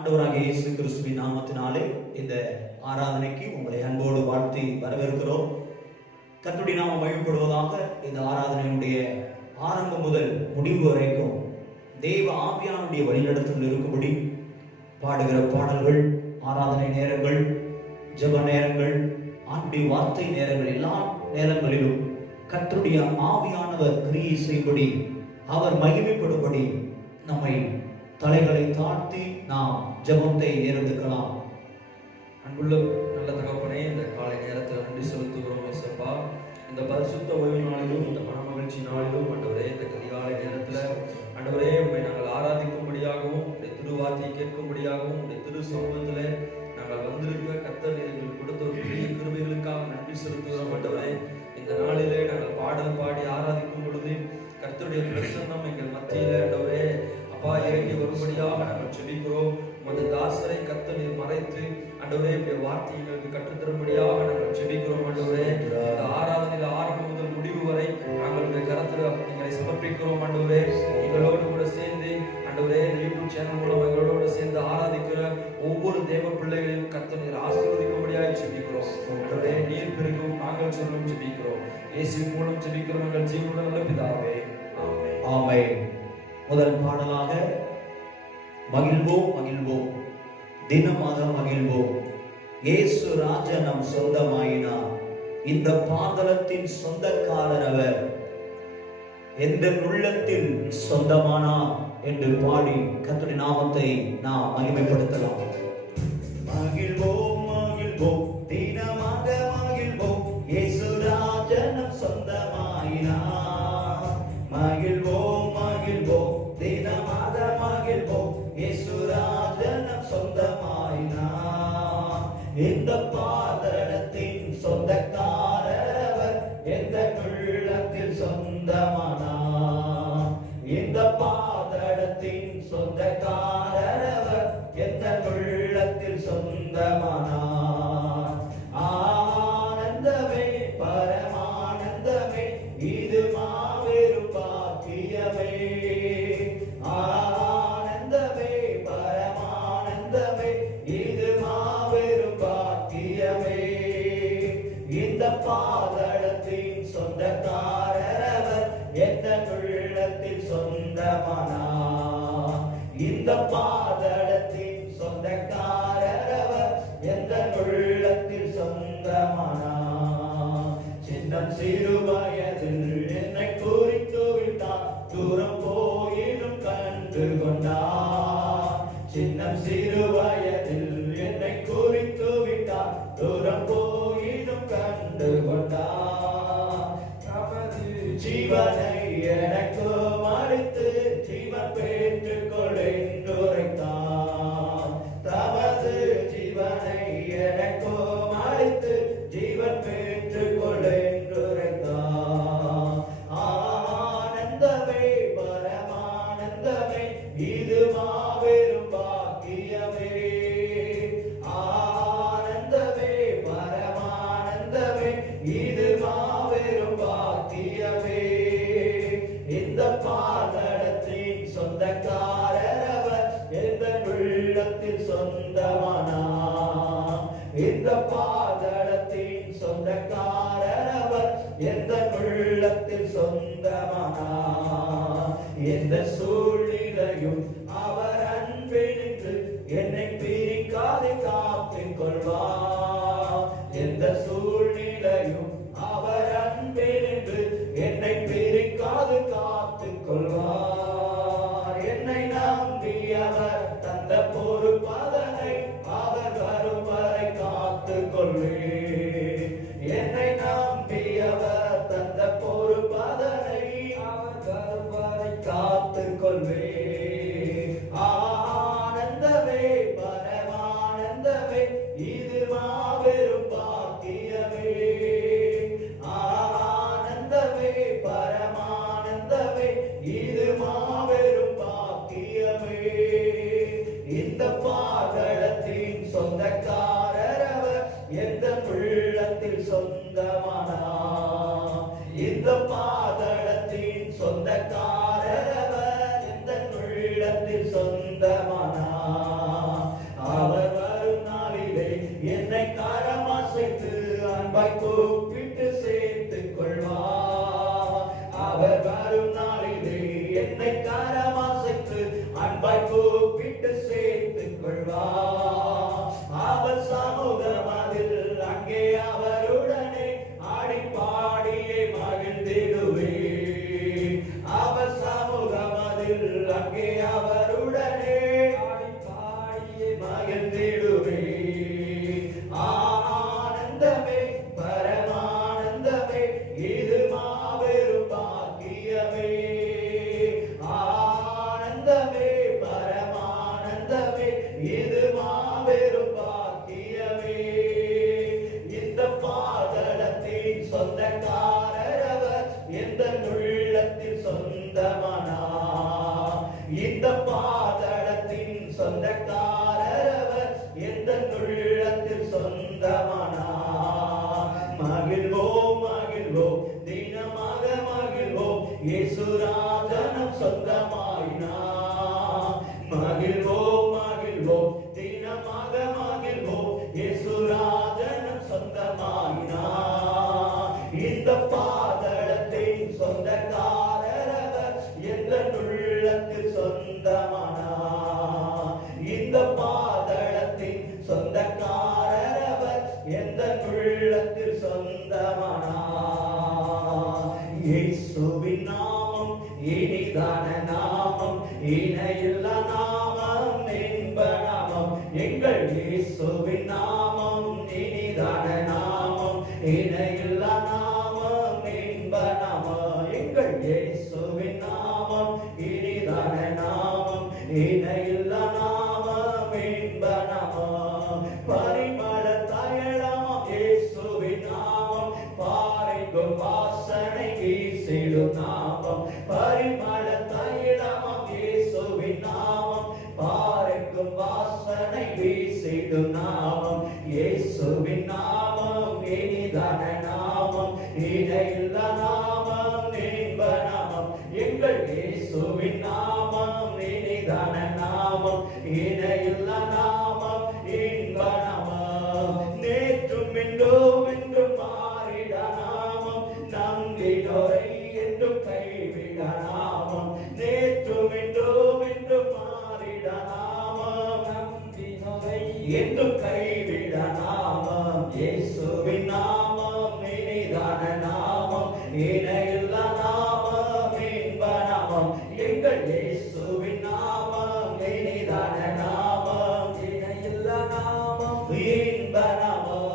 ஆண்டவராகிய இயேசு கிறிஸ்துவின் நாமத்தினாலே இந்த ஆராதனைக்கு உங்களை அன்போடு வாழ்த்தி வரவேற்கிறோம். கர்த்தருடைய நாமம் மகிமைப்படுவதாக. இந்த ஆராதனையுடைய ஆரம்பம் முதல் முடிவு வரைக்கும் தேவ ஆவியானுடைய வழிநடத்தல் இருக்கும்படி பாடுகிற பாடல்கள், ஆராதனை நேரங்கள், ஜெப நேரங்கள், ஆண்டுடைய வார்த்தை நேரங்கள், எல்லா நேரங்களிலும் கர்த்தருடைய ஆவியானவர் கிரியை செய்யும்படி, அவர் மகிமைப்படும்படி நம்மை தலைகளை தாழ்த்தி நாம் ஜெபத்தை ஏறெடுக்கலாம். அன்புள்ள நல்ல தகப்பனே, இந்த காலை நேரத்தில் நன்றி செலுத்துகிறோம் ஏசப்பா. இந்த பரிசுத்த ஓய்வு நாளிலும் இந்த மனமகிழ்ச்சி நாளிலும் ஆண்டவரே, இந்த அதிகாலை நேரத்தில் ஆண்டவரே உண்மை நாங்கள் ஆராதிக்கும்படியாகவும் உடைய திருவார்த்தையை கேட்கும்படியாகவும் உடைய திரு சமூகத்தில் நாங்கள் வந்திருக்க கர்த்தர் எங்களுக்கு கொடுத்த ஒரு பெரிய கிருபைகளுக்காக நன்றி செலுத்துகிறோம் ஆண்டவரே. இந்த நாளிலே நாங்கள் பாடல் பாடி ஆராதிக்கும் பொழுது கர்த்தருடைய பிரசன்னம் எங்கள் மத்தியில் ஆண்டவரே அப்பா இறங்கி வரும்படியாக நாங்கள் ஜெபிக்கிறோம். உமது தாசரை கர்த்தர் நீர் மறைத்து ஆண்டவரே உடைய வார்த்தையை எங்களுக்கு கற்றுத்தரும்படியாக நாங்கள் ஜெபிக்கிறோம் ஆண்டவரே. இந்த ஆராதனையில் ஆரம்பம் முதல் முடிவு வரை நாங்கள் உடைய கரத்தில் எங்களை சமர்ப்பிக்கிறோம் ஆண்டவரே. எங்களோடு கூட சேர்ந்து ஆண்டவரே இந்த யூடியூப் சேனல் மூலம் எங்களோடு சேர்ந்து ஆராதிக்கிற ஒவ்வொரு தேவ பிள்ளைகளையும் கர்த்தர் நீர் ஆசீர்வதிக்கும்படியாக ஜெபிக்கிறோம் ஆண்டவரே. நீர் பெருகவும் நாங்கள் சொல்லும் ஜெபிக்கிறோம். இயேசுவின் மூலம் ஜெபிக்கிறோம் எங்கள் ஜீவனுள்ள நல்ல பிதாவே, ஆமென். ஆமென். முதல் பாடலாக மகிழ்வோம் மகிழ்வோம், தினமாக மகிழ்வோம், இயேசு ராஜா நம் சொந்தமாயினார், இந்த பாதலத்தின் சொந்தக்காரர் அவர், எந்த உள்ளத்தில் சொந்தமானார் என்று பாடி கர்த்தருடைய நாமத்தை நாம் மகிமைப்படுத்தலாம். மகிழ்வோம் மகிழ்வோம், தினமாக மகிழ்வோம், இயேசு ராஜா நம் சொந்தமாயினார். மகிழ்வோம் மகிழ்வோம், தினமாக மகிழ்வோம், இயேசு ராஜா நம் சொந்தமாயினார். இந்த பாதலத்தின் சொந்தக்காரர் அவர், எந்த உள்ளத்தில் சொந்தமானார். இந்த பாதலத்தின் சொந்தக்காரர் அவர், எந்த உள்ளத்தில் சொந்தமானார். ஆனந்தமே பரமானந்தமே, இது மாபெரும் பாக்கியமே. ஆனந்தமே பரமானந்தமே, இது மாபெரும் பாக்கியமே. இந்த பாதலத்தின் சொந்தக்காரர் அவர், எந்த உள்ளத்தில் சொந்தமானார். இந்த பாதலத்தின் சொந்தக்காரர் அவர், எந்த உள்ளத்தில் சொந்தமானார். சின்னம் சிறு வயதில் என்னை குறித்து விட்டார், தூரம் போயிலும் கண்டு கொண்டார். சின்னம் சிறு வயதில் என்னை குறித்து விட்டார், தூரம் போயிலும் கண்டு கொண்டார். தமது ஜீவனை எனக்கு அளித்து ஜீவன் பெற்றுக் கொண்டு உரைத்தார். தமது ஜீவனை எனக்கு அளித்து ஜீவன் பெற்றுக் கொண்டு உரைத்தார். ஆனந்தமே பரமானந்தமே, இது மாபெரும் பாக்கியமே. ஆனந்தமே பரமானந்தமே, இது மாபெரும் பாக்கியமே. இந்த பாதலத்தின் சொந்தக்காரர் அவர், எந்த உள்ளத்தில் சொந்தமானார். இந்த பாதலத்தின் சொந்தக்காரர் அவர், எந்த உள்ளத்தில் சொந்தமானார். எந்த சூழ்நிலையும் அவர் அன்பினின்று என்னை பிரிக்காது காத்துக் கொள்வார். எந்த சூழ்நிலையும் அவர் அன்பினின்று என்னை பிரிக்காது காத்துக் கொள்வார். என்னை நம்பி அவர் தந்த பொறுப்பதனை அவர் வரும் வரை காத்துக் கொள்வேன். என்னை நம்பி அவர் தந்த பொறுப்பதனை அவர் வரும் வரை காத்துக் கொள்வேன். ஆனந்தமே பரமானந்தமே, இது மாபெரும் பாக்கியமே. ஆனந்தமே பரமானந்தமே, இது மாபெரும் பாக்கியமே. இந்த பாதலத்தின் சொந்தக்காரர் அவர், எந்த உள்ளத்தில் சொந்தமானார். இந்த பாதலத்தின் சொந்தக்காரர் அவர், எந்த உள்ளத்தில் சொந்தமானார். இயேசுராஜனம் சொந்தமாயினார். மகிழ்வோம் மகிழ்வோம் தினமாக மகிழ்வோம் இயேசுராஜனம் சொந்தமாயினார். இந்த பாதளத்தின் சொந்தக்காரர் எந்த உள்ளத்தில் சொந்தமானார். இந்த பாதளத்தின் சொந்தக்காரர் எந்த உள்ளத்தில் சொந்தமானார். இயேசுவின் நாமம் இனிதான நாமம், இணையில்லா நாமம், இன்ப நாமம். எங்கள் இயேசுவின் நாமம் இனிதான நாமம், இணையில்லா நாமம், இன்ப நாமம். எங்கள் இயேசுவின் நாமம் இனிதான நாமம், இணையில்லா நாமம், இன்ப நாமம். பரிமள தைலமாம் இயேசுவின் நாமம், பாறைக்கும் வாசனை வீசிடும் நாமம். பரிமள தைலமாம் இயேசுவின் நாமம், பாறைக்கும் வாசனை வீசிடும் நாமம். இயேசுவின் நாமம் இனிதான நாமம், இணையில்லா நாமம், இன்ப நாமம். எங்கள் இயேசுவின் நாமம் இனிதான நாமம், இணையில்லா நாமம், இன்ப நாமம். நேற்றும் இன்றும் என்றும் மாறிட நாமம், நம்பினோரை என்றும் கைவிட நாமம். நேற்றும் இன்றும் என்றும் மாறிட நாமம், நம்பினோரை என்றும் கைவிட நாமம். இயேசுவின் நாமம் இனிதான நாமம், இணையில்லா நாமம், இன்ப நாமம். எங்கள் இயேசுவின் நாமம் இனிதான நாமம், இணையில்லா நாமம், இன்ப நாமம்.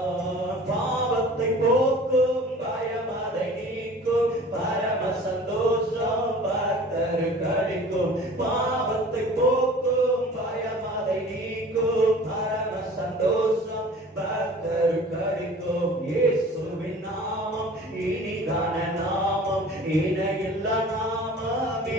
பாவத்தை போக்கும் பயமதை நீக்கும் பரம சந்தோஷம் பக்தருக்கு அளிக்கும். பாவத்தை போக்கும் பயமதை நீக்கும் பரம சந்தோஷம் பக்தருக்கு அளிக்கும். இயேசுவின் நாமம் இனிதான நாமம், இணையில்லா நாமம்,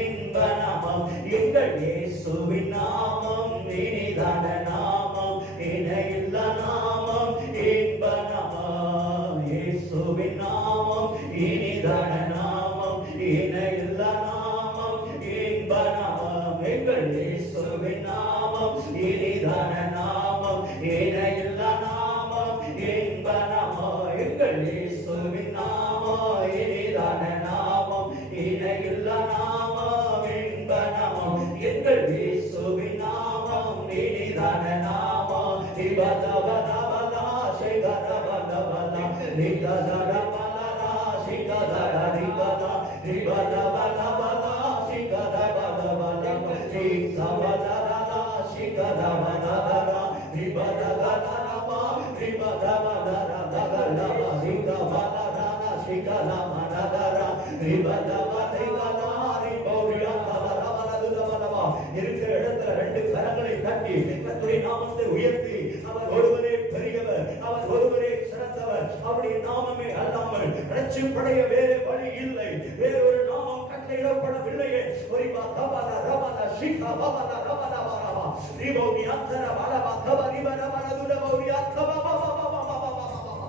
இன்ப நாமம். எங்கள் இயேசுவின் நாமம் இனிதான நாமம், இணையில்லா நாமம், இன்ப நாமம். இயேசுவின் நாமம் இனிதான நாமம், இணையில்லா நாமம், இன்ப நாமம். எங்கள் இயேசுவின் நாமம் இனிதான நாமம், இணையில்லா நாமம், இன்ப நாமம். எங்கள் இயேசுவின் நாமம் இனிதான நாமம், இணையில்லா நாமம், இன்ப நாமம். எங்கள் இயேசுவின் நாமம் இனிதான நாமம். திபதபதபதா சிகரபதபதா நிகதரபதா சிகதரரிகதா திபதபதபதா சிகரபதபதா திசபதரதா சிகரபதபதா திபதகதரபா திபதபதரதகலபா திகபதரதா சிகரபதரதா திபதபதைகதா ரிபௌரியாகபதபதபதபா. இருக்கிற இடத்துல ரெண்டு கரங்களை தட்டி கர்த்தருடைய நாமத்தை உயர்த்தி, அவர் ஒருவரே பெரியவர், அவர் ஒருவரே சிறந்தவர், அவருடைய நாமமே அல்லாமல் ரட்சிப்படைய வேறு வழி இல்லை, வேறொரு நாமம் கட்டளையிடப்படவில்லையே. ஒரிபா தபத ரபத ஷிகா பபத ரபத பரபா ரிபௌரி அந்தர பரபா தபரி பரபர துரபௌரி அத்தபபபபபபபபபபப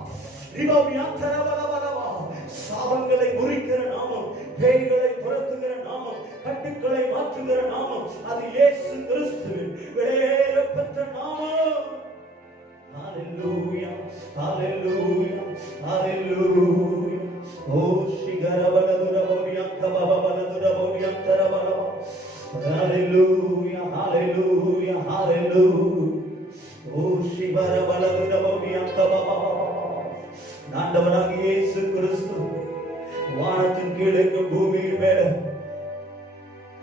ரிபௌரி அந்தர பரபரபா. சாபங்களை முறிக்கிற நாமம், பேய்களை துரத்துகிற நாமம், கட்டுக்களை மாற்றுகிற நாமம், அது இயேசு கிறிஸ்துவின் வெளியேறப்பெற்ற நாமம். ஹalleluya ஹalleluya ஹalleluya. ஓ சிகரபலதுரபோரியந்தபபலதுரபோரியந்தரபலப. ஹalleluya ஹalleluya ஹalleluya. ஓ சிகரபலதுரபோரியந்தபப. ஆண்டவராகிய இயேசு கிறிஸ்து வானத்தின் கீழே பூமியின் மேல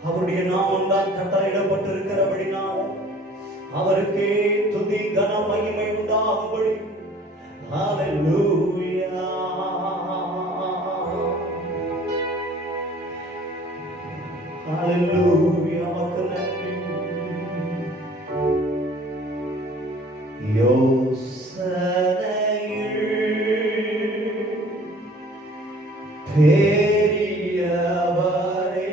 அவருடைய நாமம் தான் கட்டளையிடப்பட்டிருக்கிறபடினால் அவருக்கே துதி கன மகிமை உண்டாகும்படி ஹalleluya ஹalleluya. நமக்கு நன்றி. யோசனையில் பெரியவரே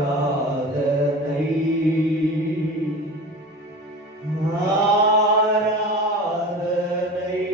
ஆராதனை ஆராதனை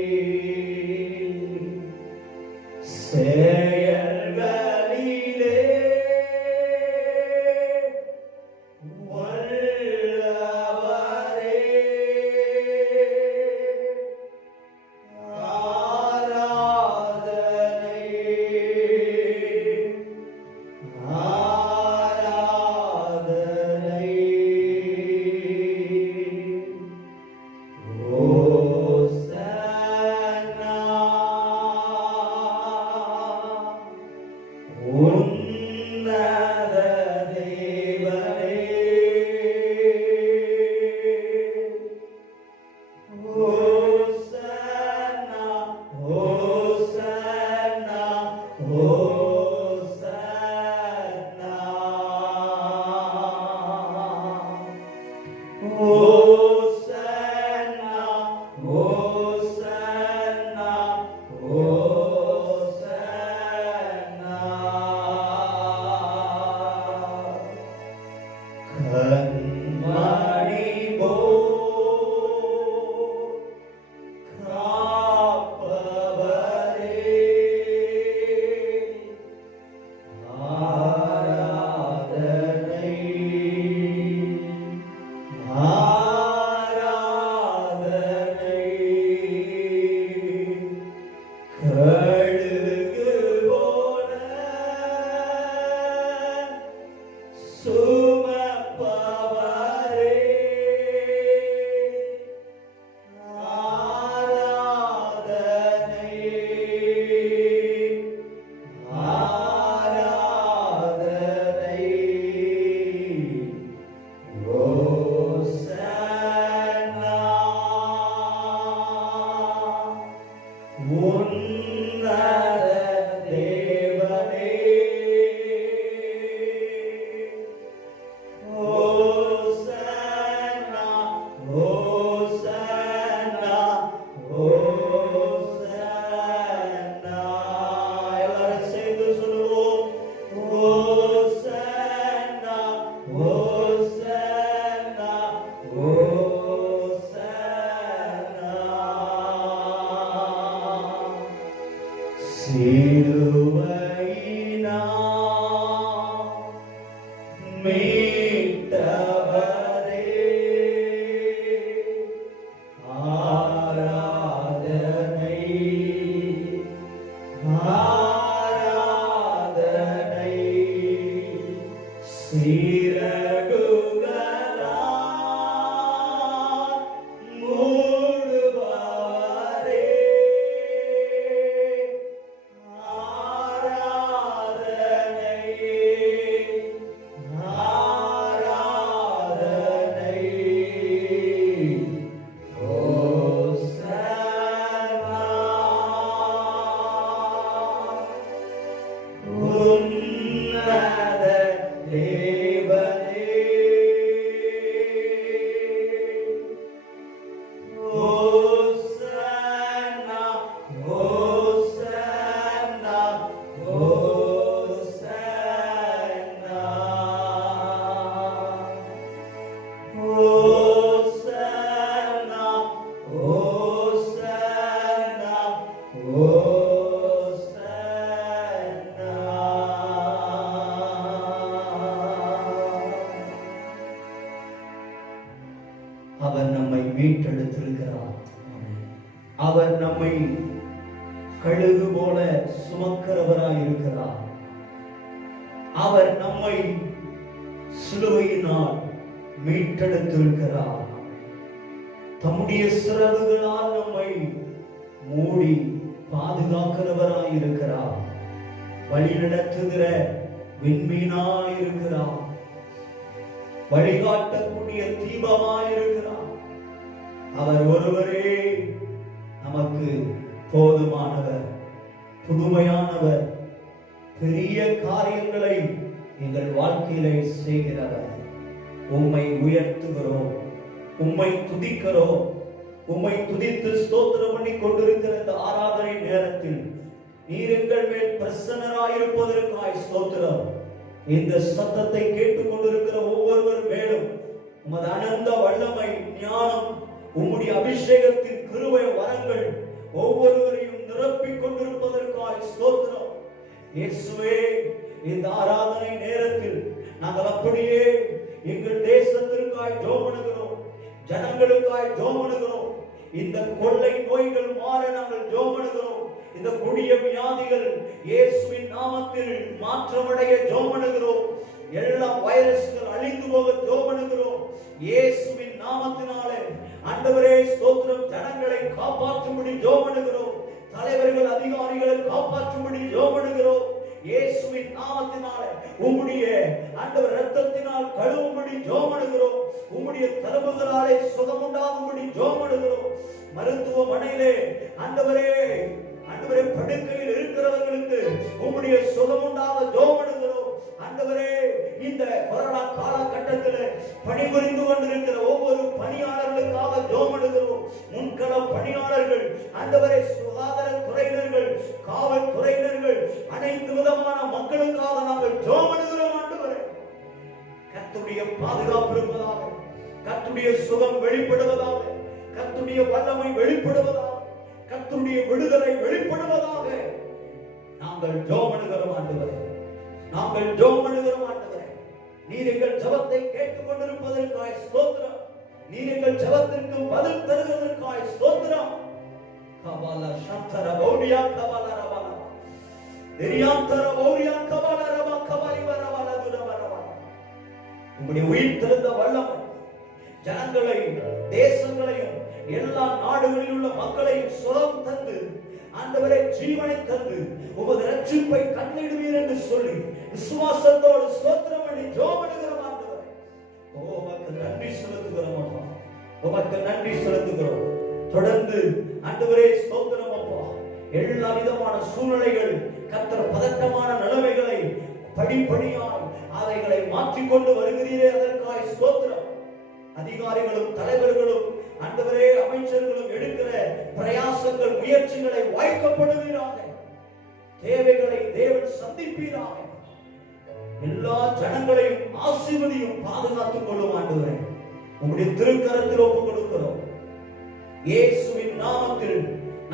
ஹோசன்னா ஹோசன்னா ஹோசன்னா ஹோசன்னா ஹோசன்னா கண்மணி அவர் நம்மை மீட்டெடுத்திருக்கிறார். அவர் நம்மை கழுகு போல சுமக்கிறவராய் இருக்கிறார். அவர் நம்மை சிலுவையினால் மீட்டெடுத்திருக்கிறார். தம்முடைய சிறகுகளால் நம்மை மூடி பாதுகாக்கிறவராய் இருக்கிறார். வழி நடத்துகிற விண்மீனாய் இருக்கிறார். வழிகாட்டக்கூடிய தீபமாய் இருக்கிறார். அவர் ஒருவரே நமக்கு போதுமானவர், புதுமையானவர், பெரிய காரியங்களை எங்கள் வாழ்க்கையிலே செய்கிறவர். உம்மை உயர்த்துகிறோம், உம்மை துதிக்கிறோம். உம்மை துதித்து ஸ்தோத்திரம் பண்ணி கொண்டிருக்கிற இந்த ஆராதனை நேரத்தில் நீர் எங்கள் மேல் பிரசன்னராயிருப்பதற்காய் ஸ்தோத்திரம். இந்த சத்தத்தை கேட்டுக் கொண்டிருக்கிற ஒவ்வொருவர் மேலும் உமது அனந்த வல்லமை, ஞானம், உம்முடைய அபிஷேகத்தின் கிருபை வரங்கள் ஒவ்வொருவரையும் நிரப்பிக் கொண்டிருப்பதற்காய் ஸ்தோத்திரம். இயேசுவே, இந்த ஆராதனை நேரத்தில் நாங்கள் அப்படியே எங்கள் தேசத்திற்காய் ஜெபம் பண்ணுகிறோம், ஜனங்களுக்காய் ஜெபம் பண்ணுகிறோம். இந்த கொள்ளை நோய்கள் மாற நாங்கள் ஜெபம் பண்ணுகிறோம். இந்த கொடிய வியாதிகள் இயேசுவின் நாமத்தில் மாற்றமடைய ஜெபம் பண்ணுகிறோம். எல்லா வைரஸ்கள் அழிந்து போக ஜெபம் பண்ணுகிறோம். இயேசுவின் நாமத்தினாலே ஆண்டவரே ஸ்தோத்திரம், ஜனங்களை காப்பாற்றும்படி ஜெபம் பண்ணுகிறோம். தலைவர்கள், அதிகாரிகளை காப்பாற்றும்படி ஜெபம் பண்ணுகிறோம். இயேசுவின் நாமத்தினாலே உம்முடைய ஆண்டவர் இரத்தத்தினால் கழுவும்படி ஜெபம் பண்ணுகிறோம். உம்முடைய தழும்புகளாலே சுகம் உண்டாகும்படி ஜெபம் பண்ணுகிறோம். மருத்துவமனையிலே ஆண்டவரே உம்முடைய சுகம் உண்டாக ஜெபமிடுகிறோம் ஆண்டவரே. இந்த கொரோனா காலகட்டத்தில் பணிபுரிந்து கொண்டிருக்கிற ஒவ்வொரு பணியாளர்களுக்காக ஜெபமிடுகிறோம். முன்கள பணியாளர்கள் ஆண்டவரே, சுகாதார துறையினர்கள், காவல்துறையினர்கள், அனைத்து விதமான மக்களுக்காக நாங்கள் ஜெபமிடுகிறோம் ஆண்டவரே. கர்த்தருடைய பாதுகாப்பு இருப்பதாக, கர்த்தருடைய சுகம் வெளிப்படுவதாக, கர்த்தருடைய வல்லமை வெளிப்படுவதாக, கர்த்தருடைய விடுதலை வெளிப்படுவதாக நாங்கள் ஜெபமிடுகிறோம் ஆண்டவரே. நாங்கள் ஜெபமிடுகிறோம் ஆண்டவரே. நீர் எங்கள் ஜெபத்தை கேட்டுக் கொண்டிருப்பதற்காக ஸ்தோத்திரம். நீர் எங்கள் ஜெபத்திற்கு பதில் தருவதற்காக ஸ்தோத்திரம். கபாலா சந்தர பௌரியா கபாலா ரபாலா தெரியாந்தர பௌரியா கபாலா ரபா கபாலி வரவாலா துரவரவா. உம்முடைய உயிர் தெழுந்த வல்லமை ஜனங்களையும் தேசங்களையும் எல்லா நாடுகளில் உள்ள மக்களையும் சுகம் தந்து ஆண்டவரே ஜீவனை தந்து உமது ரட்சிப்பை கட்டளையிடுவீர் என்று சொல்லி விசுவாசத்தோடு ஸ்தோத்திரம் பண்ணி ஜெபமிடுகிறோம் ஆண்டவரே. உமக்கு நன்றி செலுத்துகிறோம் அப்பா. உமக்கு நன்றி செலுத்துகிறோம். தொடர்ந்து ஆண்டவரே ஸ்தோத்திரம் அப்பா. எல்லா விதமான சூழ்நிலைகள் கர்த்தர் பதட்டமான நிலைமைகளை படிப்படியாய் அவைகளை மாற்றிக்கொண்டு வருகிறீரே, அதற்காக ஸ்தோத்திரம். அதிகாரிகளும் தலைவர்களும் ஆண்டவரே அமைச்சர்களும் எடுக்கிற பிரயாசங்கள் முயற்சிகளை வாய்க்கப்படுவீராக. தேவைகளை தேவன் சந்திப்பீராக. எல்லா ஜனங்களையும் ஆசீர்வதியும் பாதுகாத்துக் கொள்ளும் ஆண்டவரே. உம்முடைய திருக்கரத்தில் ஒப்புக் கொடுக்கிறோம். இயேசுவின் நாமத்தில்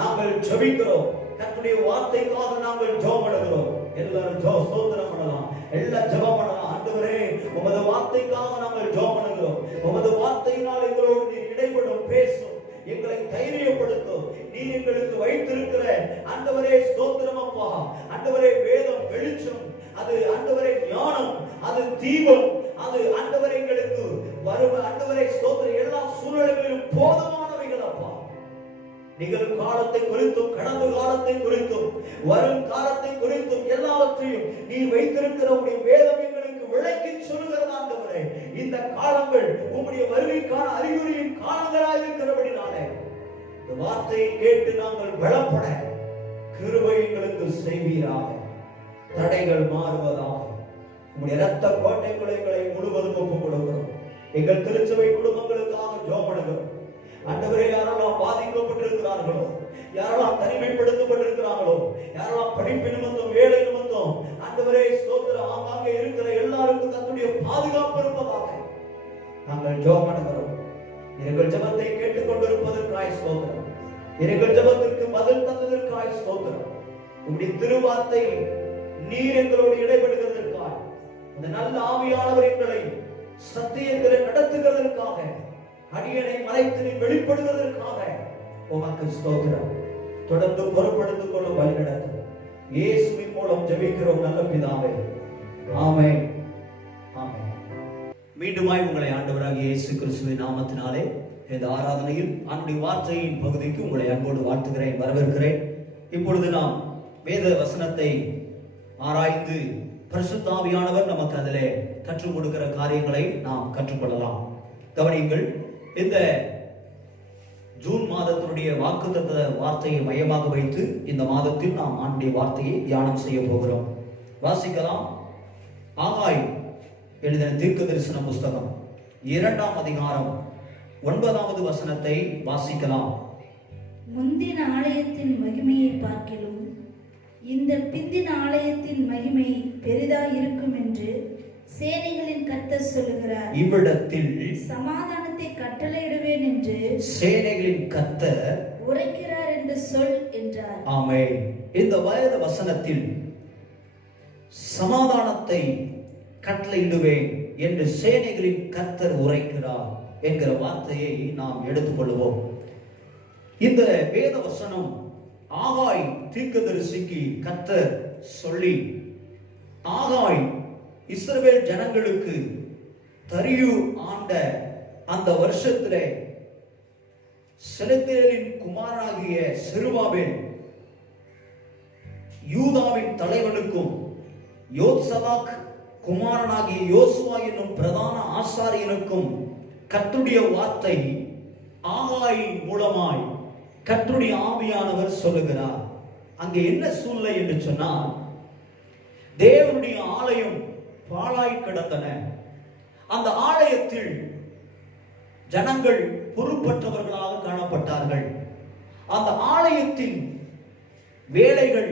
நாங்கள் ஜெபிக்கிறோம். கர்த்தருடைய வார்த்தைக்காக நாங்கள் ஜெபமிடுகிறோம். எல்லாரும் ஸ்தோத்திரம் பண்ணலாம். எல்லாம் ஜெபம் பண்ணலாம். ஆண்டவரே, உமது வார்த்தைக்காக நாங்கள் ஜெபம் பண்ணுகிறோம். உமது வார்த்தையினால் எங்களோடு நீர் இடைபடும், பேசும், எங்களை தைரியப்படுத்தும். நீர் எங்களுக்கு வைத்திருக்கிற ஆண்டவரே ஸ்தோத்திரம் அப்பா. ஆண்டவரே, வேதம் வெளிச்சம், அது ஆண்டவரே ஞானம், அது தீபம், அது ஆண்டவரே எங்களுக்கு வரும் ஆண்டவரே ஸ்தோத்திரம். எல்லா சூழ்நிலைகளிலும் போதுமானவைகள் அப்பா. நிகழ்காலத்தை குறித்தும் கடந்த காலத்தை குறித்தும் வரும் காலத்தை குறித்தும் எல்லாவற்றையும் நீர் வைத்திருக்கிற உடைய வேதம் எங்களுக்கு விளக்கி சொல்லுகிறது ஆண்டவரே. இந்த காலங்கள் உம்முடைய வருகைக்கான அறிகுறியின் காலங்களாக இருக்கிறபடினாலே இந்த வார்த்தையை கேட்டு நாங்கள் பலப்பட கிருபை எங்களுக்கு செய்வீராக. தடைகள் மாறுவதாக. உம்முடைய இரத்த கோட்டைக்குள்ளே எங்களை முழுவதும் ஒப்புக் கொடுக்கிறோம். எங்கள் திருச்சபை குடும்பங்களுக்காக ஜெபமிடுகிறோம். ஆண்டவரே, யாரெல்லாம் பாதிக்கப்பட்டிருக்கிறார்களோ, யாரெல்லாம் தனிமைப்படுத்தப்பட்டிருக்கிறார்களோ, யாரெல்லாம் படிப்பு நிமித்தம், வேலை நிமித்தம் ஆண்டவரே ஸ்தோத்திரம் ஆங்காங்கே இருக்கிற எல்லாருக்கும் கர்த்தருடைய பாதுகாப்பு இருப்பதாக நாங்கள் ஜெபமிடுகிறோம். எங்கள் ஜெபத்தை கேட்டுக் கொண்டிருப்பதற்காக ஸ்தோத்திரம். எங்கள் ஜெபத்திற்கு பதில் தந்ததற்காக ஸ்தோத்திரம். உம்முடைய திருவார்த்தை நீர் எங்களோடு இடைபடுகிறதற்காக, அந்த நல்ல ஆவியானவர் எங்களை சத்தியத்தில் நடத்துகிறதற்காக, அடியனை மறைத்து வெளிப்படுவதற்காக உமக்கு ஸ்தோத்திரம். தொடர்ந்து பொறுப்படுத்திக் கொள்ளும், வழி நடத்தும். இயேசுவின் மூலம் ஜெபிக்கிறோம் நல்ல பிதாவே. ஆமென், ஆமென். மீண்டுமாய் உங்களை ஆண்டவராகிய இயேசு கிறிஸ்துவின் நாமத்தினாலே இந்த ஆராதனையில் ஆண்டுடைய வார்த்தையின் பகுதிக்கு உங்களை அன்போடு வாழ்த்துகிறேன், வரவேற்கிறேன். இப்பொழுது நாம் வேத வசனத்தை ஆராய்ந்து பரிசுத்த ஆவியானவர் நமக்கு அதிலே கற்றுக் கொடுக்கிற காரியங்களை நாம் கற்றுக்கொள்ளலாம். கவனியுங்கள். இந்த ஜூன் மாதத்தினுடைய வாக்குத்தத்த வார்த்தையை மையமாக வைத்து இந்த மாதத்தில் நாம் ஆண்டுடைய வார்த்தையை தியானம் செய்ய போகிறோம். வாசிக்கலாம். ஆகாய் எழுதின தீர்க்க தரிசன புஸ்தகம் 2ஆம் அதிகாரம் 9வது வசனத்தை வாசிக்கலாம். முந்தின ஆலயத்தின் மகிமையை பார்க்கிலும் இந்த பிந்தின ஆலயத்தின் மகிமை பெரிதாய் இருக்கும் என்று சேனைகளின் கர்த்தர் சொல்லுகிறார். இவ்விடத்தில் சமாதானத்தை கட்டளையிடுவேன் என்று சேனைகளின் கர்த்தர் உரைக்கிறார் என்று சொல் என்றார். ஆமென். இந்த வேத வசனத்தில் சமாதானத்தை கட்டளையிடுவேன் என்று சேனைகளின் கர்த்தர் உரைக்கிறார் என்கிற வார்த்தையை நாம் எடுத்துக்கொள்வோம். இந்த வேத வசனம் ஆகாய் தீர்க்கதரிசிக்கு கர்த்தர் சொல்லி, ஆகாய் இஸ்ரவேல் ஜனங்களுக்கு தரியு ஆண்ட அந்த வருஷத்திலே செலத்தியேலின் குமாரனாகிய செருபாபேல் யூதாவின் தலைவனுக்கும் யோத்சதாக் குமாரனாகிய யோசுவா என்னும் பிரதான ஆசாரியனுக்கும் கர்த்தருடைய வார்த்தை ஆகாய் மூலமாய் கர்த்தருடைய ஆவியானவர் சொல்லுகிறார். அங்கே என்ன சூழ்நிலை என்று சொன்னால், தேவனுடைய ஆலயம் பாழாய் கிடந்தன. அந்த ஆலயத்தில் ஜனங்கள் பொறுப்பற்றவர்களாக காணப்பட்டார்கள். அந்த ஆலயத்தின் வேலைகள்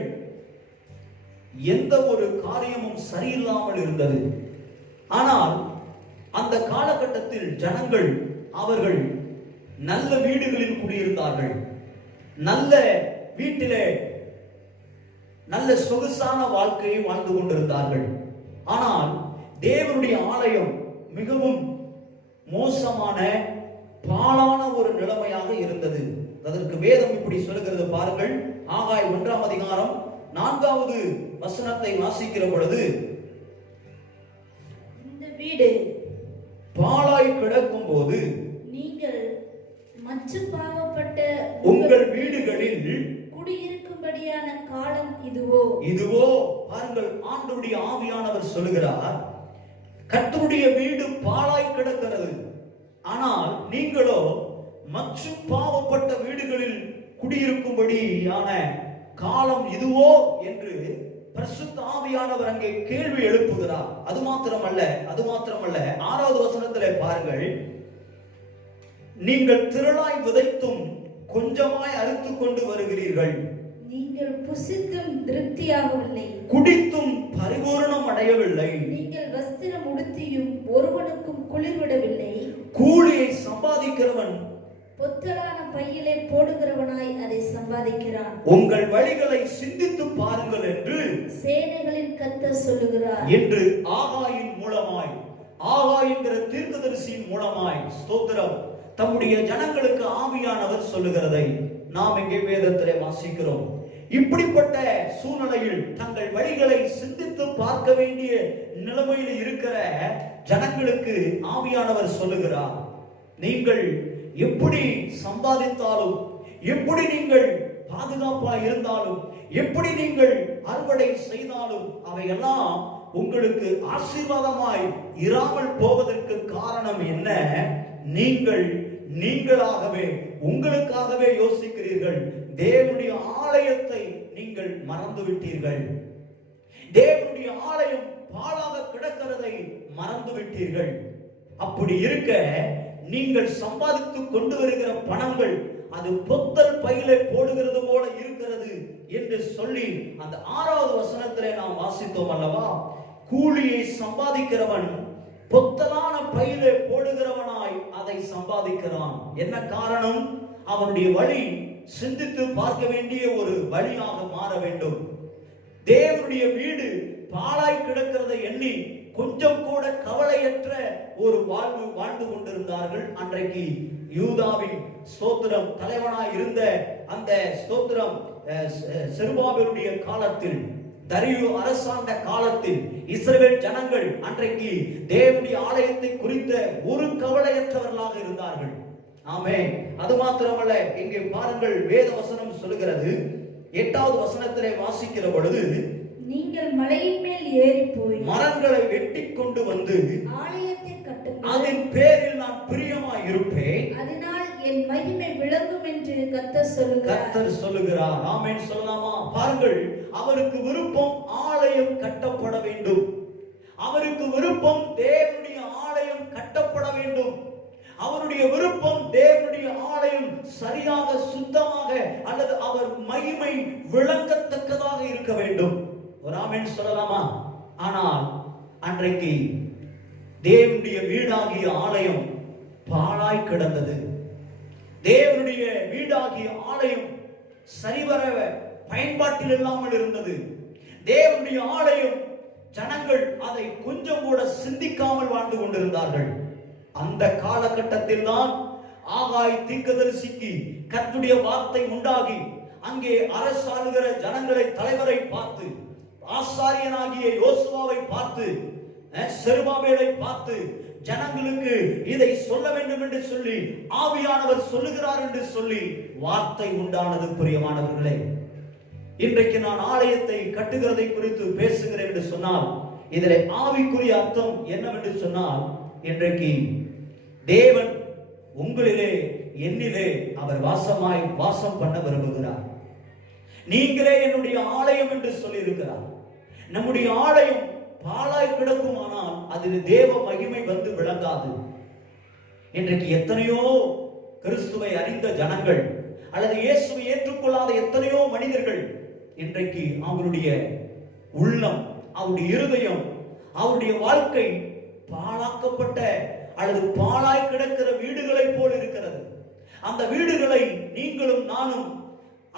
எந்த ஒரு காரியமும் சரியில்லாமல் இருந்தது. ஆனால் அந்த காலகட்டத்தில் ஜனங்கள் அவர்கள் நல்ல வீடுகளில் குடியிருந்தார்கள். நல்ல வீட்டிலே நல்ல சொகுசான வாழ்க்கையை வாழ்ந்து கொண்டிருந்தார்கள். ஆனால் தேவனுடைய ஆலயம் மிகவும் மோசமான பாழான ஒரு நிலைமையாக இருந்தது. அதற்கு வேதம் இப்படி சொல்லுகிறது பாருங்கள். ஆகாய் 1ஆம் அதிகாரம் 4வது வசனத்தை வாசிக்கிற பொழுது, இந்த வீடு பாழாய் கிடக்கும் போது நீங்கள் மற்ற பாவப்பட்ட உங்கள் வீடுகளில் குடியிருக்கும்படியான காலம் இதுவோ. இதுவோ பாருங்கள், ஆண்டவருடைய ஆவியானவர் சொல்லுகிறார், கர்த்தருடைய வீடு பாழாய் கிடக்கிறது, ஆனால் நீங்களோ மற்ற பாவப்பட்ட வீடுகளில் குடியிருக்கும்படியான காலம் இதுவோ என்று பரிசுத்த ஆவியானவர் அங்கே கேள்வி எழுப்புகிறார். அது மாத்திரமல்ல 6வது வசனத்திலே பாருங்கள், நீங்கள் திரளாய் விதைத்தும் கொஞ்சமாய் அறுத்துக் கொண்டு வருகிறீர்கள். நீங்கள் புசித்தும் திருப்தியாகவில்லை, குடித்தும் பரிபூரணம் அடையவில்லை. நீங்கள் வஸ்திரம் உடுத்தியும் ஒருவனுக்கும் குளிர்விடவில்லை. கூலியை சம்பாதிக்கிறவன் பொத்தலான பையிலே போடுகிறவனாய் அதை சம்பாதிக்கிறான். உங்கள் வழிகளை சிந்தித்து பாருங்கள் என்று சேனைகளின் கர்த்தர் சொல்லுகிறார் என்று ஆகாயின் மூலமாய், ஆகாய் என்கிற தீர்க்கதரிசியின் மூலமாய் ஸ்தோத்திரம் தம்முடைய ஜனங்களுக்கு ஆவியானவர் சொல்லுகிறதை நாம் இங்கே வேதத்திலே வாசிக்கிறோம். இப்படிப்பட்ட சூழ்நிலையில் தங்கள் வழிகளை சிந்தித்து பார்க்க வேண்டிய நிலைமையில் இருக்கிற ஜனங்களுக்கு ஆவியானவர் சொல்லுகிறார், நீங்கள் எப்படி சம்பாதித்தாலும், எப்படி நீங்கள் பாதுகாப்பாக இருந்தாலும், எப்படி நீங்கள் அறுவடை செய்தாலும் அவையெல்லாம் உங்களுக்கு ஆசீர்வாதமாய் இராமல் போவதற்கு காரணம் என்ன? நீங்களாகவே உங்களுக்காகவே யோசிக்கிறீர்கள். தேவனுடைய ஆலயத்தை நீங்கள் மறந்து விட்டீர்கள். தேவனுடைய ஆலயம் பாழாக கிடக்கிறதை மறந்து விட்டீர்கள். அப்படி இருக்க நீங்கள் சம்பாதித்து கொண்டு வருகிற பணங்கள் அது பொத்தல் பையிலே போடுகிறது போல இருக்கிறது என்று சொல்லி அந்த 6வது வசனத்திலே நாம் வாசித்தோம் அல்லவா? கூலியை சம்பாதிக்கிறவன் பொத்தலான பையிலே போடுகிறவனாய் அதை சம்பாதிக்கிறான். என்ன காரணம்? அவனுடைய வழி சிந்தித்து பார்க்க வேண்டிய ஒரு வழியாக மாற வேண்டும். தேவனுடைய வீடு பாழாய் கிடக்கிறதை எண்ணி கொஞ்சம் கூட கவலையற்ற ஒரு வாழ்வு வாழ்ந்து கொண்டிருந்தார்கள். அன்றைக்கு யூதாவின் ஸ்தோத்திரம் தலைவனாய் இருந்த அந்த ஸ்தோத்திரம் செருபாபேலுடைய காலத்தில், தரியு அரசாண்ட காலத்தில் இஸ்ரவேல் ஜனங்கள் அன்றைக்கு தேவனுடைய ஆலயத்தை குறித்த ஒரு கவலையற்றவர்களாக இருந்தார்கள். ஆமென். அது மாத்திரமல்ல, இங்கே பாருங்கள், வேத வசனம் சொல்லுகிறது 8வது வசனத்திலே வாசிக்கிற பொழுது, நீங்கள் மலையின் மேல் ஏறி போய் மரங்களை வெட்டி கொண்டு வந்து ஆலயத்தை கட்டுங்கள், அதன் பேரில் நான் பிரியமாய் இருப்பேன், அதனால் என் மகிமை விளங்கும் என்று கர்த்தர் சொல்லுகிறார். ஆமென் சொல்லலாமா? பாருங்கள், அவருக்கு விருப்பம் ஆலயம் கட்டப்பட வேண்டும். அவருக்கு விருப்பம் தேவனுடைய ஆலயம் கட்டப்பட வேண்டும். அவருடைய விருப்பம் தேவனுடைய ஆலயம் சரியாக சுத்தமாக அல்லது அவர் மகிமை விளங்கத்தக்கதாக இருக்க வேண்டும். ஒரு ஆமென் சொல்லலாமா? ஆனால் அன்றைக்கு தேவனுடைய வீடாகிய ஆலயம் பாழாய் கிடந்தது. தேவனுடைய வீடாகிய ஆலயம் சரிவர பயன்பாட்டில் இல்லாமல் இருந்தது. தேவனுடைய ஆலயம் ஜனங்கள் அதை கொஞ்சம் கூட சிந்திக்காமல் வாழ்ந்து கொண்டிருந்தார்கள். அந்த காலகட்டத்தில் தான் ஆகாய் தீர்க்கதரிசிக்கு கர்த்தருடைய வார்த்தை உண்டாகி அங்கே அரசாளுகிற ஜனங்களை தலைவரை பார்த்து, ஆசாரியனாகிய யோசுவாவை பார்த்து, செருபாபேலை பார்த்து ஜனங்களுக்கு இதை சொல்ல வேண்டும் என்று சொல்லி ஆவியானவர் சொல்லுகிறார் என்று சொல்லி வார்த்தை உண்டானது. பிரியமானவர்களே, இன்றைக்கு நான் ஆலயத்தை கட்டுகிறதை குறித்து பேசுகிறேன் என்று சொன்னால் இதிலே ஆவிக்குரிய அர்த்தம் என்னவென்று சொன்னால், இன்றைக்கு தேவன் உங்களிலே என்னிலே அவர் வாசம் பண்ண விரும்புகிறார். நீங்களே என்னுடைய ஆலயம் என்று சொல்லி இருக்கிறார். நம்முடைய ஆலயம் பாழாய் கிடக்குமானால் அதில் தேவ மகிமை வந்து விளங்காது. இன்றைக்கு எத்தனையோ கிறிஸ்துவை அறிந்த ஜனங்கள் அல்லது இயேசுவை ஏற்றுக்கொள்ளாத எத்தனையோ மனிதர்கள் இன்றைக்கு அவங்களுடைய உள்ளம், அவருடைய இருதயம், அவருடைய வாழ்க்கை பாழாக்கப்பட்ட அல்லது பாழாய் கிடக்கிற வீடுகளை போல் இருக்கிறது. அந்த வீடுகளை நீங்களும் நானும்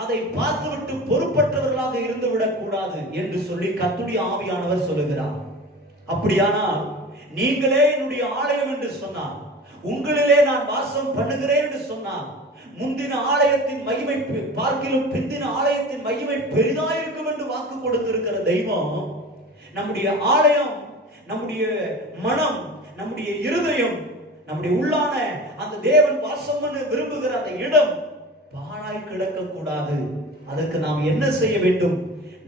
அதை பார்த்துவிட்டு பொறுப்பற்றவர்களாக இருந்து விடக்கூடாது என்று சொல்லி கர்த்தருடைய ஆவியானவர் சொல்லுகிறார். அப்படியானால் நீங்களே என்னுடைய ஆலயம் என்று சொன்னார், உங்களிலே நான் வாசம் பண்ணுகிறேன் என்று சொன்னார், முந்தின ஆலயத்தின் மகிமை பார்க்கிலும் பிந்தின ஆலயத்தின் மகிமை பெரிதாயிருக்கும் என்று வாக்கு கொடுத்திருக்கிற தெய்வம், நம்முடைய ஆலயம், நம்முடைய மனம், நம்முடைய இருதயம், நம்முடைய உள்ளான அந்த தேவன் வாசம் பண்ண விரும்புகிற அந்த இடம் பாழாய் கிடக்க கூடாது. அதற்கு நாம் என்ன செய்ய வேண்டும்?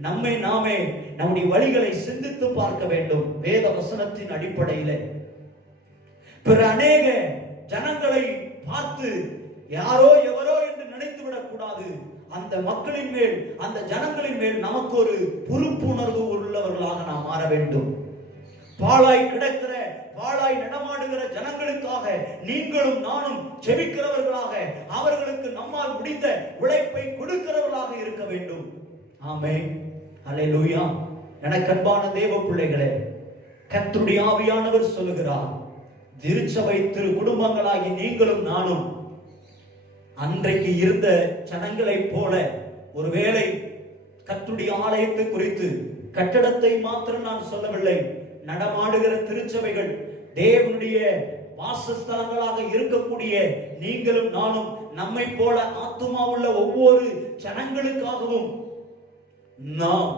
நம்மை நாமே நம்முடைய வழிகளை சிந்தித்து பார்க்க வேண்டும். வேத வசனத்தின் அடிப்படையில் பிற அநேக ஜனங்களை பார்த்து யாரோ எவரோ என்று நினைத்து விடக்கூடாது. அந்த மக்களின் மேல், அந்த ஜனங்களின் மேல் நமக்கு ஒரு பொறுப்புணர்வு உள்ளவர்களாக நாம் மாற வேண்டும். பாழாய் கிடக்கிற, பாழாய் நடமாடுகிற ஜனங்களுக்காக நீங்களும் நானும் ஜெபிக்கிறவர்களாக, அவர்களுக்கு நம்மால் முடிந்த உழைப்பை கொடுக்கிறவர்களாக இருக்க வேண்டும். ஆமென், அல்லேலூயா. எனக்கு அன்பான தேவ பிள்ளைகளே, கர்த்தருடைய ஆவியானவர் சொல்லுகிறார், திருச்சபை திரு குடும்பங்களாகி நீங்களும் நானும் அன்றைக்கு இருந்த ஜனங்களைப் போல ஒருவேளை கர்த்தருடைய ஆலயத்தை குறித்து, கட்டடத்தை மாத்திரம் நான் சொல்லவில்லை, நடமாடுகிற திருச்சபைகள், தேவனுடைய வாசஸ்தலங்களாக இருக்கக்கூடிய நீங்களும் நானும் நம்மை போல ஆத்துமா உள்ள ஒவ்வொரு ஜனங்களுக்காகவும் நாம்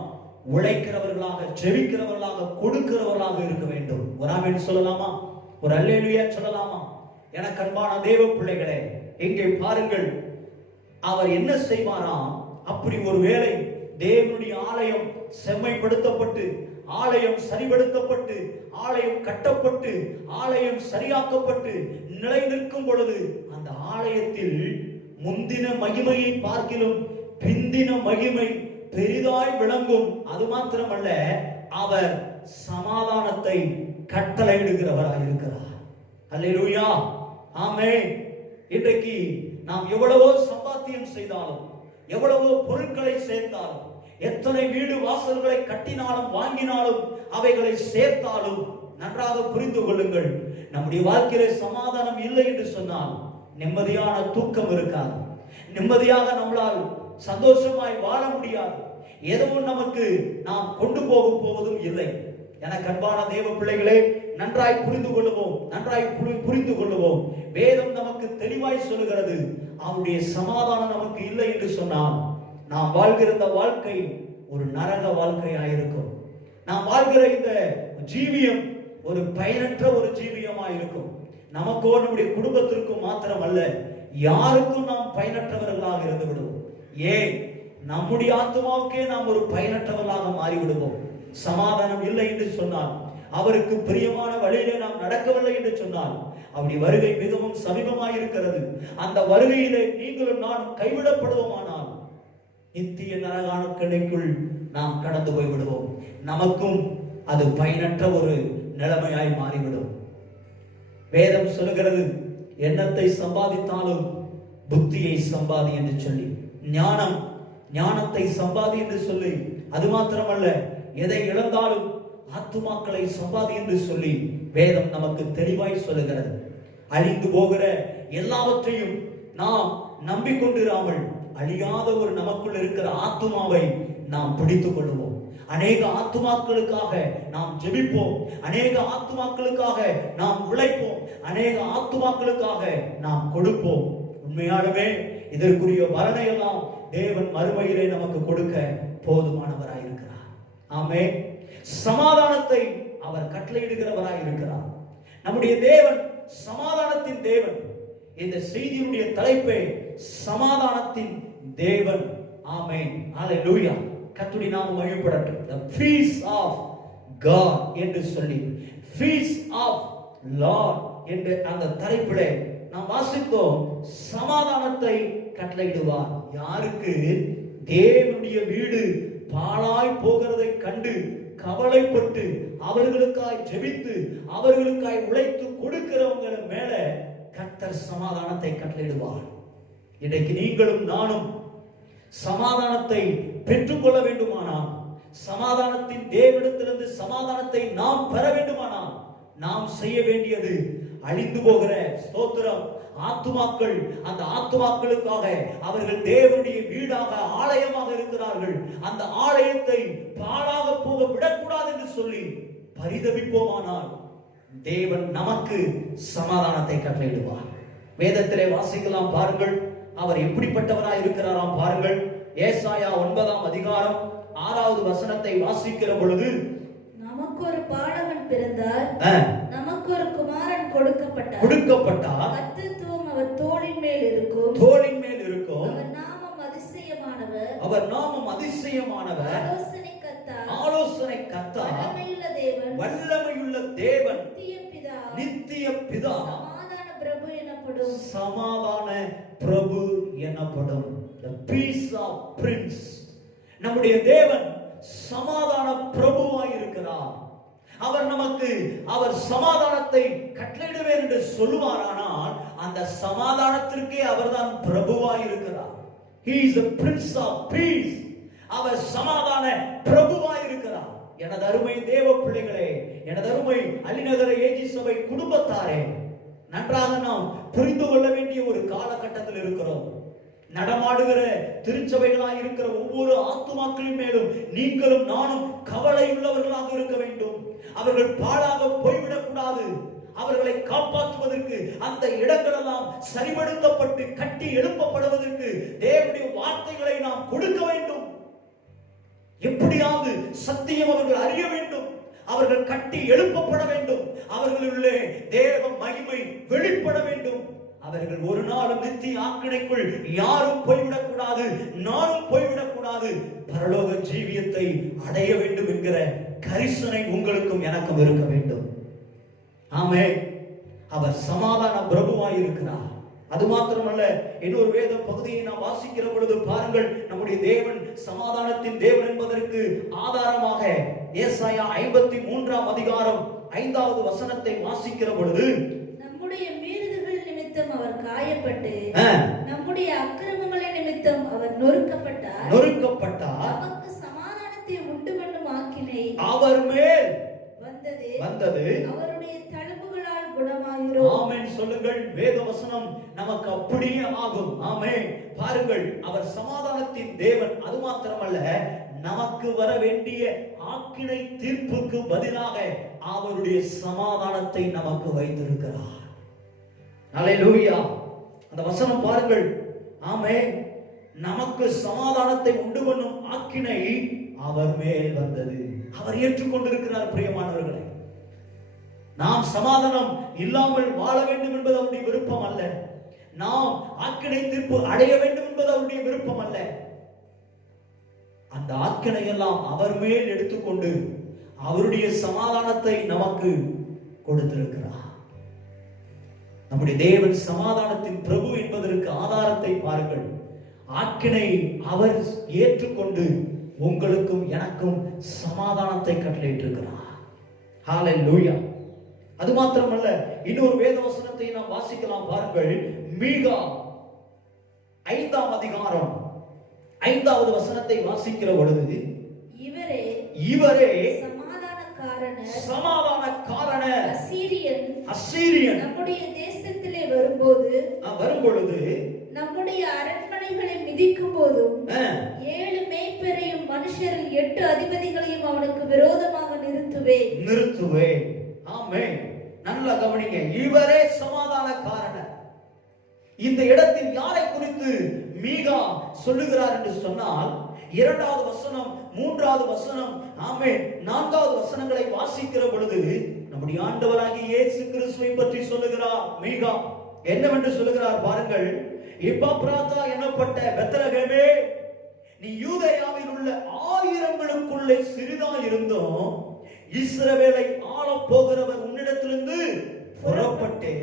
உழைக்கிறவர்களாக, ஜெபிக்கிறவர்களாக, கொடுக்கிறவர்களாக இருக்க வேண்டும். ஒரு ஆமென் சொல்லலாமா? ஒரு அல்லேலூயா சொல்லலாமா? எனக்கு அன்பான தேவ பிள்ளைகளே, இங்கே பாருங்கள், அவர் என்ன செய்வாராம்? அப்படி ஒரு வேளை தேவனுடைய ஆலயம் செம்மைப்படுத்தப்பட்டு, ஆலயம் சரிபடுத்தப்பட்டு, ஆலயம் கட்டப்பட்டு, ஆலயம் சரியாக்கப்பட்டு நிலை நிற்கும் பொழுது அந்த ஆலயத்தில் முந்தின மகிமையை பார்க்கிலும் பிந்தின மகிமை பெரிதாய் விளங்கும். அது மாத்திரமல்ல, அவர் சமாதானத்தை கட்டளையிடுகிறவராய் இருக்கிறார். அல்லேலூயா, ஆமென். இன்றைக்கு நாம் எவ்வளவோ சம்பாத்தியம் செய்தாலும், எவ்வளவோ பொருட்களை சேர்த்தாலும், எத்தனை வீடு வாசல்களை கட்டினாலும் வாங்கினாலும் அவைகளை சேர்த்தாலும், நன்றாக புரிந்து கொள்ளுங்கள், நம்முடைய வாழ்க்கையிலே சமாதானம் இல்லை என்று சொன்னால் நிம்மதியான தூக்கம் இருக்காது. நிம்மதியாக நம்மளால் சந்தோஷமாய் வாழ முடியாது. எதுவும் நமக்கு நாம் கொண்டு போவதும் இல்லை. எனக்கு அன்பான தேவ பிள்ளைகளே, நன்றாய் புரிந்து கொள்ளுவோம், நன்றாய் புரிந்து கொள்ளுவோம். வேதம் நமக்கு தெளிவாய் சொல்லுகிறது, அவருடைய சமாதானம் நமக்கு இல்லை என்று சொன்னால் நாம் வாழ்கிற இந்த வாழ்க்கை ஒரு நரக வாழ்க்கையாயிருக்கும். நாம் வாழ்கிற இந்த ஜீவியம் ஒரு பயனற்ற ஒரு ஜீவியமாயிருக்கும். நமக்கோ நம்முடைய குடும்பத்திற்கும் மாத்திரம் அல்ல, யாருக்கும் நாம் பயனற்றவர்களாக இருந்து விடுவோம். ஏன்? நம்முடைய ஆத்மாவுக்கே நாம் ஒரு பயனற்றவர்களாக மாறிவிடுவோம். சமாதானம் இல்லை என்று சொன்னால், அவருக்கு பிரியமான வழியிலே நாம் நடக்கவில்லை என்று சொன்னால், அவருடைய வருகை மிகவும் சமீபமாய் இருக்கிறது. அந்த வருகையிலே நீங்களும் நான் கைவிடப்படுவோமானால் நித்திய நரகான கிடைக்குள் நாம் கடந்து போய் விடுவோம். நமக்கும் அது பயனற்ற ஒரு நிலைமையாய் மாறிவிடும். வேதம் சொல்லுகிறது, எண்ணத்தை சம்பாதித்தாலும் புத்தியை சம்பாதி என்று சொல்லி, ஞானத்தை சம்பாதி என்று சொல்லி, அது மாத்திரமல்ல, எதை இழந்தாலும் ஆத்துமாக்களை சம்பாதி என்று சொல்லி வேதம் நமக்கு தெளிவாய் சொல்லுகிறது. அழிந்து போகிற எல்லாவற்றையும் நாம் நம்பிக்கொண்டிராமல் அழியாத ஒரு நமக்குள் இருக்கிற ஆத்துமாவை நாம் பிடித்துக் கொள்வோம். அநேக ஆத்துமாக்களுக்காக நாம் ஜெபிப்போம், அநேக ஆத்துமாக்களுக்காக நாம் உழைப்போம், அநேக ஆத்துமாக்களுக்காக நாம் கொடுப்போம். உண்மையாலுமே இதற்குரிய பலனை எல்லாம் தேவன் மறுமையிலே நமக்கு கொடுக்க போதுமானவராய் இருக்கிறார். ஆமென். சமாதானத்தை அவர் கட்டளையிடுகிறவராய் இருக்கிறார். நம்முடைய தேவன் சமாதானத்தின் தேவன். இந்த செய்தியுடைய தலைப்பே சமாதானத்தின் தேவன். ஆமென், அல்லேலூயா. கர்த்தருடைய நாமம் மகிமைப்படட்டும். The feast of God என்று சொல்லி, feast of Lord என்ற அந்த தலைப்பிலே நாம் வாசித்தோம். சமாதானத்தை கட்டளையிடுவார். யாருக்கு? தேவனுடைய வீடு பாழாய் போகிறதை கண்டு கவலைப்பட்டு அவர்களுக்காய் ஜெபித்து அவர்களுக்காய் உழைத்து கொடுக்கிறவங்க மேல கர்த்தர் சமாதானத்தை கட்டளையிடுவார். இன்றைக்கு நீங்களும் நானும் சமாதானத்தை பெற்றுக்கொள்ள வேண்டுமானால், சமாதானத்தின் தேவனிடத்திலிருந்து சமாதானத்தை நாம் பெற வேண்டுமானால், நாம் செய்ய வேண்டியது அழிந்து போகிற ஸ்தோத்திரம் ஆத்துமாக்கள், அந்த ஆத்துமாக்களுக்காக அவர்கள் தேவனுடைய வீடாக ஆலயமாக இருக்கிறார்கள், அந்த ஆலயத்தை பாழாக போக விடக்கூடாது என்று சொல்லி பரிதபிப்போமானால் தேவன் நமக்கு சமாதானத்தை கட்டளையிடுவார். வேதத்திலே வாசிக்கலாம் பாருங்கள், அவர் எப்படிப்பட்டவராய் இருக்கிறாராம் பாருங்கள். ஏசாயா 9ஆம் அதிகாரம் 6வது வசனத்தை வாசிக்கிற பொழுது, நமக்கு ஒரு பாலகன் பிறந்தார், நமக்கு ஒரு குமாரன் கொடுக்கப்பட்டார், கர்த்தத்துவம் அவர் தோளின் மேல் இருக்கும், அவர் நாமம் அதிசயமானவர், ஆலோசனை கர்த்தா, வல்லமையுள்ள தேவன், நித்திய பிதா, சமாதான பிரபு எனப்படும். The peace of prince. நம்முடைய தேவன் சமாதான பிரபுவாய் இருக்கிறார். அவர் சமாதானத்தை கட்டளையிடுவேன் என்று சொல்லுவாரானால் அந்த சமாதானத்திற்கே அவர்தான் பிரபுவாய் இருக்கிறார். He is the prince of peace. அவர் சமாதான பிரபுவாய் இருக்கிறார். எனது அருமை தேவ பிள்ளைகளே, எனது அருமை அலிநகர ஏஜி சபை குடும்பத்தாரே, நன்றாக நாம் புரிந்து கொள்ள வேண்டிய ஒரு காலகட்டத்தில் இருக்கிறோம். நடமாடுகிற திருச்சபைகளாக இருக்கிற ஒவ்வொரு ஆத்துமாக்களின் மேலும் நீங்களும் நானும் கவலை உள்ளவர்களாக இருக்க வேண்டும். அவர்கள் பாழாக போய்விடக் கூடாது. அவர்களை காப்பாற்றுவதற்கு அந்த இடங்களெல்லாம் சரிபடுத்தப்பட்டு கட்டி எழுப்பப்படுவதற்கு தேவனுடைய வார்த்தைகளை நாம் கொடுக்க வேண்டும். எப்படியாவது சத்தியம் அவர்கள் அறிய வேண்டும். அவர்கள் கட்டி எழுப்பப்பட வேண்டும். அவர்களுள்ளே தேவ மகிமை வெளிப்பட வேண்டும். அவர்கள் ஒரு நாளும் நித்திய ஆக்கினைக்குள் யாரும் போய்விடக் கூடாது, நானும் போய்விடக் கூடாது. பரலோக ஜீவியத்தை அடைய வேண்டும் என்கிற கரிசனை உங்களுக்கும் எனக்கும் இருக்க வேண்டும். ஆமென். அவர் சமாதான பிரபுவாய் இருக்கிறார். அது மாத்திரமல்ல, இன்னொரு வேத பகுதியை நாம் வாசிக்கிற பொழுது பாருங்கள், நம்முடைய தேவன் சமாதானத்தின் தேவன் என்பதற்கு ஆதாரமாக ஏசாயா 53ஆம் அதிகாரம் 5வது வசனத்தை வாசிக்கிற பொழுது, நம்முடைய மீறுதல்கள் நிமித்தம் அவர் காயப்பட்டு, நம்முடைய அக்கிரமங்களின் நிமித்தம் அவர் நொறுக்கப்பட்டார், நமக்கு சமாதானத்தை உண்டு பண்ணும் ஆக்கினை அவர் மேல் வந்தது, அவருடைய தழும்புகளால் குணமாகிறோம். ஆமென் சொல்லுங்கள். வேத வசனம் நமக்கு அப்படியே ஆகும். ஆமென். பாருங்கள், அவர் சமாதானத்தின் தேவன். அது மாத்திரமல்ல, நமக்கு வர வேண்டிய ஆக்கினை தீர்ப்புக்கு பதிலாக அவருடைய சமாதானத்தை நமக்கு வைத்திருக்கிறார். அல்லேலூயா. அந்த வசனம் பாருங்கள். ஆமென். நமக்கு சமாதானத்தை உண்டு பண்ணும் ஆக்கினை அவர் மேல் வந்தது. அவர் ஏற்றுக்கொண்டிருக்கிறார். பிரியமானவர்களே, நாம் சமாதானம் இல்லாமல் வாழ வேண்டும் என்பது அவருடைய விருப்பம் அல்ல. நாம் ஆக்கினை தீர்ப்பு அடைய வேண்டும் என்பது அவருடைய விருப்பம் அல்ல. அந்த ஆக்கினை எல்லாம் அவர் மேல் எடுத்துக்கொண்டு அவருடைய சமாதானத்தை நமக்கு கொடுத்திருக்கிறார். நம்முடைய தேவன் சமாதானத்தின் பிரபு என்பதற்கு ஆதாரத்தை பாருங்கள். ஆக்கினை அவர் ஏற்றுக்கொண்டு உங்களுக்கும் எனக்கும் சமாதானத்தை கட்டளையிட்டிருக்கிறார். ஹல்லேலூயா. அது மாத்திரமல்ல, இன்னொரு வேத வசனத்தை நாம் வாசிக்கலாம் பாருங்கள். மீகா 5ஆம் அதிகாரம் 5வது வசனத்தை வாசிக்கிற பொழுது, இவரே சமாதானக்காரன அசீரியன் நம்முடைய தேசத்திலே வரும்பொழுது நம்முடைய அரண்மனைகளை மிதிக்கும் போதும் 7 மேய்ப்பரையும் மனுஷரில் 8 அதிபதிகளையும் அவனுக்கு விரோதமாக நிறுத்துவேன். ஆமென். நல்லா கவனிங்க. இவரே சமாதானக்காரன். இந்த இடத்தில் யாரை குறித்து மீகா சொல்லுகிறார் என்று சொன்னால், 2வது வசனம், 3வது வசனம், ஆமென், 4வது வசனங்களை வாசிக்கிற பொழுது நம்முடைய ஆண்டவராகிய இயேசு கிறிஸ்துவை பற்றி சொல்லுகிறார் மீகா. என்னவென்று சொல்லுகிறார் பாருங்கள். எப்பாப்ராத்தா எனப்பட்ட பெத்லகேமே, நீ யூதேயாவில் உள்ள 1000களுக்குள்ளே சிறிதாயிருந்தும் இஸ்ரவேலை ஆளப் போகிறவர் உன்னிடத்திலிருந்து புறப்பட்டே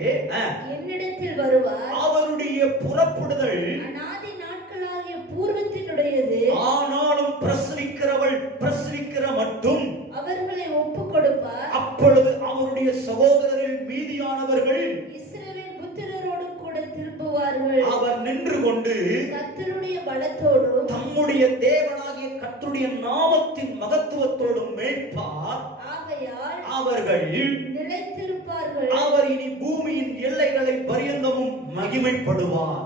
என்னிடத்தில் வருவார். அவருடைய புறப்படுதல் அநாதி நாட்களாகிய பூர்வத்தினுடையது. ஆனாலும் பிரசரிக்கிற மட்டும் அவர் எடுப்பார், ஆகையால் அவர்கள் நிலைத்திருப்பார்கள். அவர் இனி பூமியின் எல்லைகளை பரியந்தமும் மகிமைப்படுவார்.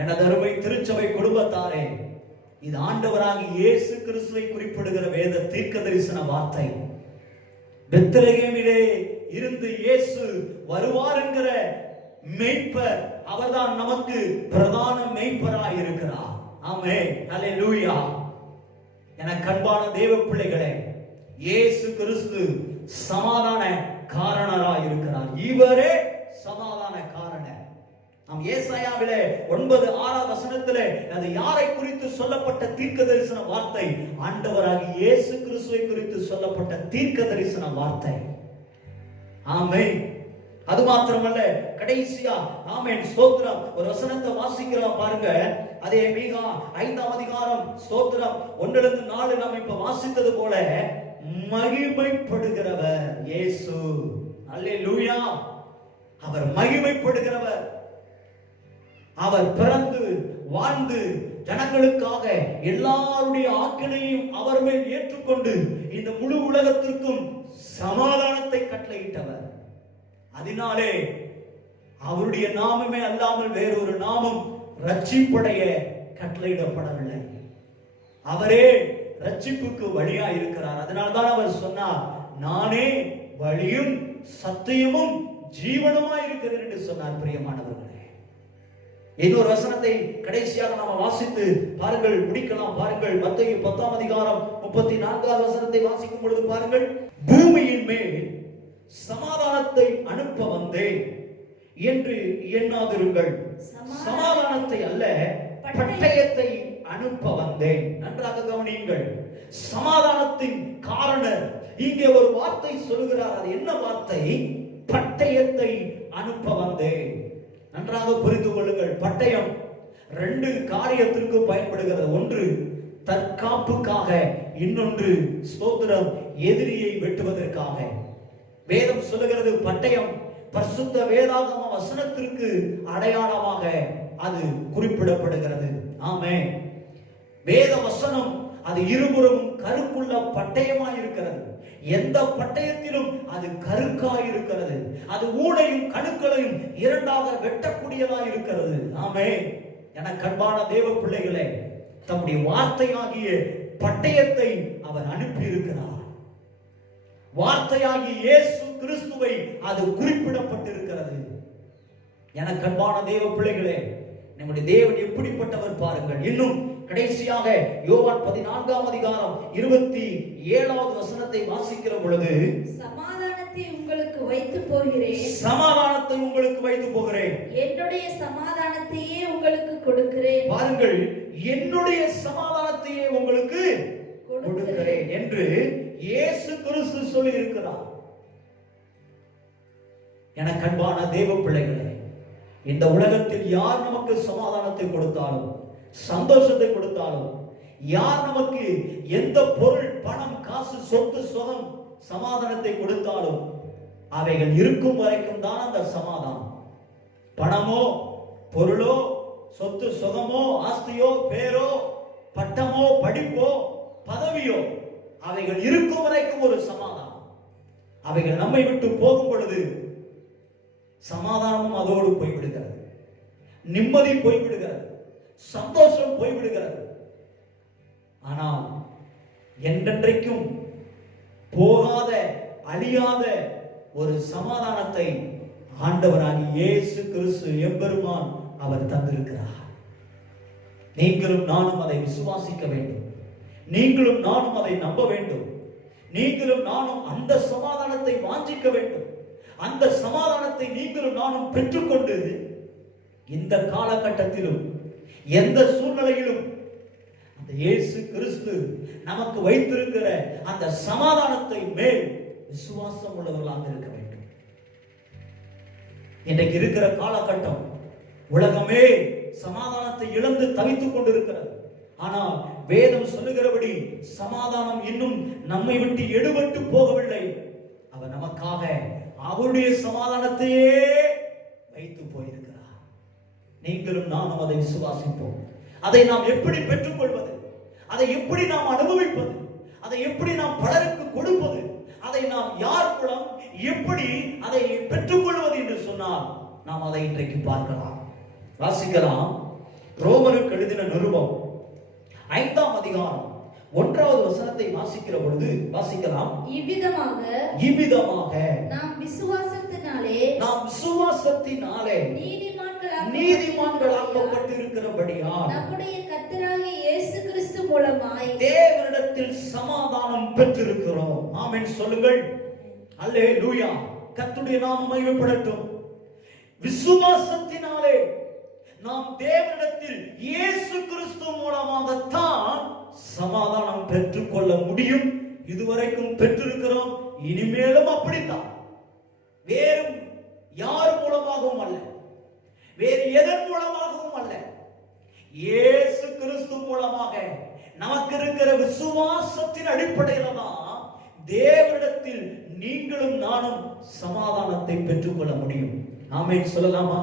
எனது அருமை திருச்சபை குடும்பத்தாரே, இது ஆண்டவராகிய இயேசு கிறிஸ்துவை குறிப்பிடுகிற வேத தீர்க்க தரிசன வார்த்தை. பெத்லகேமிலே இருந்து இயேசு வருவார் என்கிற மேய்ப்பர் அவர்தான் நமக்கு பிரதான மேய்ப்பராய் இருக்கிறார். ஆமென், ஹல்லேலூயா. எனக்கு அன்பான தேவ பிள்ளைகளே, இயேசு கிறிஸ்து சமாதான காரணராய் இருக்கிறார். இவரே சமாதான காரணர். நாம் ஏசாயாவிலே 9:6 வசனத்திலே அது யாரை குறித்து சொல்லப்பட்ட தீர்க்க தரிசன வார்த்தை? ஆண்டவராகிய இயேசு கிறிஸ்துவை குறித்து சொல்லப்பட்ட தீர்க்க தரிசன வார்த்தை. ஆமென். அது மாத்திரமல்ல, கடைசியா ஆமென் ஸ்தோத்திரம் ஒரு வசனத்தை வாசிக்கிறோம் பாருங்க. அதே மீகா 5ஆம் அதிகாரம் ஸ்தோத்திரம் 1-4 நாம் இப்ப வாசித்தது போல மகிமைப்படுகிறவர் இயேசு. அல்லேலூயா. அவர் மகிமைப்படுகிறவர். அவர் பிறந்து வாழ்ந்து ஜனங்களுக்காக எல்லாருடைய ஆக்கினையும் அவர் மேல் ஏற்றுக்கொண்டு இந்த முழு உலகத்திற்கும் சமாதானத்தை கட்டளையிட்டவர். அதனாலே அவருடைய நாமமே அல்லாமல் வேறொரு நாமம் ரட்சிப்படைய கட்டளையிடப்படவில்லை. அவரே ரட்சிப்புக்கு வழியாய் இருக்கிறார். அதனால்தான் அவர் சொன்னார், நானே வழியும் சத்தியமும் ஜீவனுமாய் இருக்கிறேன் என்று சொன்னார். பிரியமானவர்களே, இன்னொரு வசனத்தை கடைசியாக நாம் வாசித்து பாருங்கள், முடிக்கலாம். பாருங்கள், மத்தேயு 10ஆம் அதிகாரம் 34வது வசனத்தை வாசிக்கும் பொழுது பாருங்கள், பூமியின் மேல் சமாதானத்தை அனுப்ப வந்தேன் என்று எண்ணாதிருங்கள், சமாதானத்தை அல்ல பட்டயத்தை அனுப்ப வந்தேன். நன்றாக கவனியுங்கள். சமாதானத்தின் காரணர் இங்கே ஒரு வார்த்தை சொல்கிறார். அது என்ன வார்த்தை? பட்டயத்தை அனுப்ப வந்தேன். நன்றாக புரிந்து கொள்ளுங்கள். பட்டயம் 2 காரியத்திற்கு பயன்படுகிறது. ஒன்று தற்காப்புக்காக, இன்னொன்று ஸ்தோத்திரம் எதிரியை வெட்டுவதற்காக. வேதம் சொல்லுகிறது பட்டயம் பரிசுத்த வேதாகம வசனத்திற்கு அடையாளமாக அது குறிப்பிடப்படுகிறது. ஆமென். வேத வசனம் அது இருபுறமும் கருக்குள்ள பட்டயமாய் இருக்கிறது. எந்த பட்டயத்திலும் அது கருக்காய் இருக்கிறது. அது ஊடையும் கணுக்களையும் இரண்டாக வெட்டக்கூடியதாய் இருக்கிறது. ஆமென். எனக்கு அன்பான தேவ பிள்ளைகளே, தம்முடைய வார்த்தையாகிய பட்டயத்தை அவர் அனுப்பி இருக்கிறார். வார்த்தையாகிய இயேசு கிறிஸ்துவை அது குறிப்பிடப்பட்டிருக்கிறது. எனக்கு அன்பான தேவ பிள்ளைகளே, நம்முடைய தேவன் எப்படிப்பட்டவர் பாருங்கள். இன்னும் கடைசியாக யோவான் 14ஆம் அதிகாரம் 27வது வசனத்தை வாசிக்கிற பொழுது, சமாதானத்தை உங்களுக்கு வைத்து போகிறேன், சமாதானத்தை உங்களுக்கு வைத்து போகிறேன், என்னுடைய சமாதானத்தையே உங்களுக்கு கொடுக்கிறேன். பாருங்கள், என்னுடைய சமாதானத்தையே உங்களுக்கு கொடுக்கிறேன் என்று இயேசு கிறிஸ்து சொல்லி இருக்கிறார். எனக்கு அன்பான தேவ பிள்ளைகளே, இந்த உலகத்தில் யார் நமக்கு சமாதானத்தை கொடுத்தாலும், சந்தோஷத்தை கொடுத்தாலும், யார் நமக்கு எந்த பொருள், பணம், காசு, சொத்து, சுகம், சமாதானத்தை கொடுத்தாலும் அவைகள் இருக்கும் வரைக்கும் தான் அந்த சமாதானம். பணமோ பொருளோ சொத்து சுகமோ ஆஸ்தியோ பேரோ பட்டமோ படிப்போ பதவியோ அவைகள் இருக்கும் வரைக்கும் ஒரு சமாதானம். அவைகள் நம்மை விட்டு போகும் பொழுது சமாதானமும் அதோடு போய்விடுகிறது, நிம்மதி போய்விடுகிறது, சந்தோஷம் போய்விடுகிறது. ஆனால் என்றென்றைக்கும் போகாத அழியாத ஒரு சமாதானத்தை ஆண்டவராகிய இயேசு கிறிஸ்து எம்பெருமான் அவர் தந்திருக்கிறார். நீங்களும் நானும் அதை விசுவாசிக்க வேண்டும். நீங்களும் நானும் அதை நம்ப வேண்டும். நீங்களும் நானும் அந்த சமாதானத்தை வாஞ்சிக்க வேண்டும். அந்த சமாதானத்தை நீங்களும் நானும் பெற்றுக்கொண்டு இந்த காலகட்டத்திலும் எந்த சூழ்நிலையிலும் அந்த இயேசு கிறிஸ்து நமக்கு வைத்திருக்கிற அந்த சமாதானத்தை மேல் விசுவாசம் உள்ளவர்களாக இருக்க வேண்டும். இன்றைக்கு இருக்கிற காலகட்டம் உலகமே சமாதானத்தை இழந்து தவித்துக் கொண்டிருக்கிறது. ஆனால் வேதம் சொல்லுகிறபடி சமாதானம் இன்னும் நம்மை விட்டு எடுபட்டு போகவில்லை. அவர் நமக்காக அவருடைய சமாதானத்தையே வைத்து போயிருக்கிறார். நீங்களும் நானும் அதை விசுவாசிப்போம். அதை நாம் எப்படி பெற்றுக்கொள்வது? அதை எப்படி நாம் அனுபவிப்பது? அதை எப்படி நாம் பலருக்கு கொடுப்பது, அதை நாம் யார் மூலம் எப்படி அதை பெற்றுக்கொள்வது என்று சொன்னால் நாம் அதை இன்றைக்கு பார்க்கலாம். வாசிக்கலாம். ரோமருக்கு எழுதின நிருபம் 5ஆம் அதிகாரம் 1வது வசனத்தை வாசிக்கிற பொழுது வாசிக்கலாம். இவ்விதமாக நாம் விசுவாசத்தினாலே நீதிமான்களாக்கப்பட்டிருக்கிறபடியால் நம்முடைய கர்த்தராகிய இயேசு கிறிஸ்து மூலமாய் தேவனிடத்தில் சமாதானம் பெற்றிருக்கிறோம். ஆமென் சொல்லுங்கள். அல்லேலூயா. கர்த்தருடைய நாமம் மகிமைப்படட்டும். விசுவாசத்தினாலே நாம் தேவனிடத்தில் இயேசு கிறிஸ்து மூலமாகத்தான் சமாதானம் பெற்றுக்கொள்ள முடியும். இதுவரைக்கும் பெற்றிருக்கிறோம், இனிமேலும் அப்படித்தான். வேறு யார் மூலமாகவும் அல்ல, வேறு எதன் மூலமாகவும் அல்ல, இயேசு கிறிஸ்து மூலமாக நமக்கு இருக்கிற விசுவாசத்தின் அடிப்படையில் தான் தேவனிடத்தில் நீங்களும் நானும் சமாதானத்தை பெற்றுக்கொள்ள முடியும். ஆமென் சொல்லலாமா?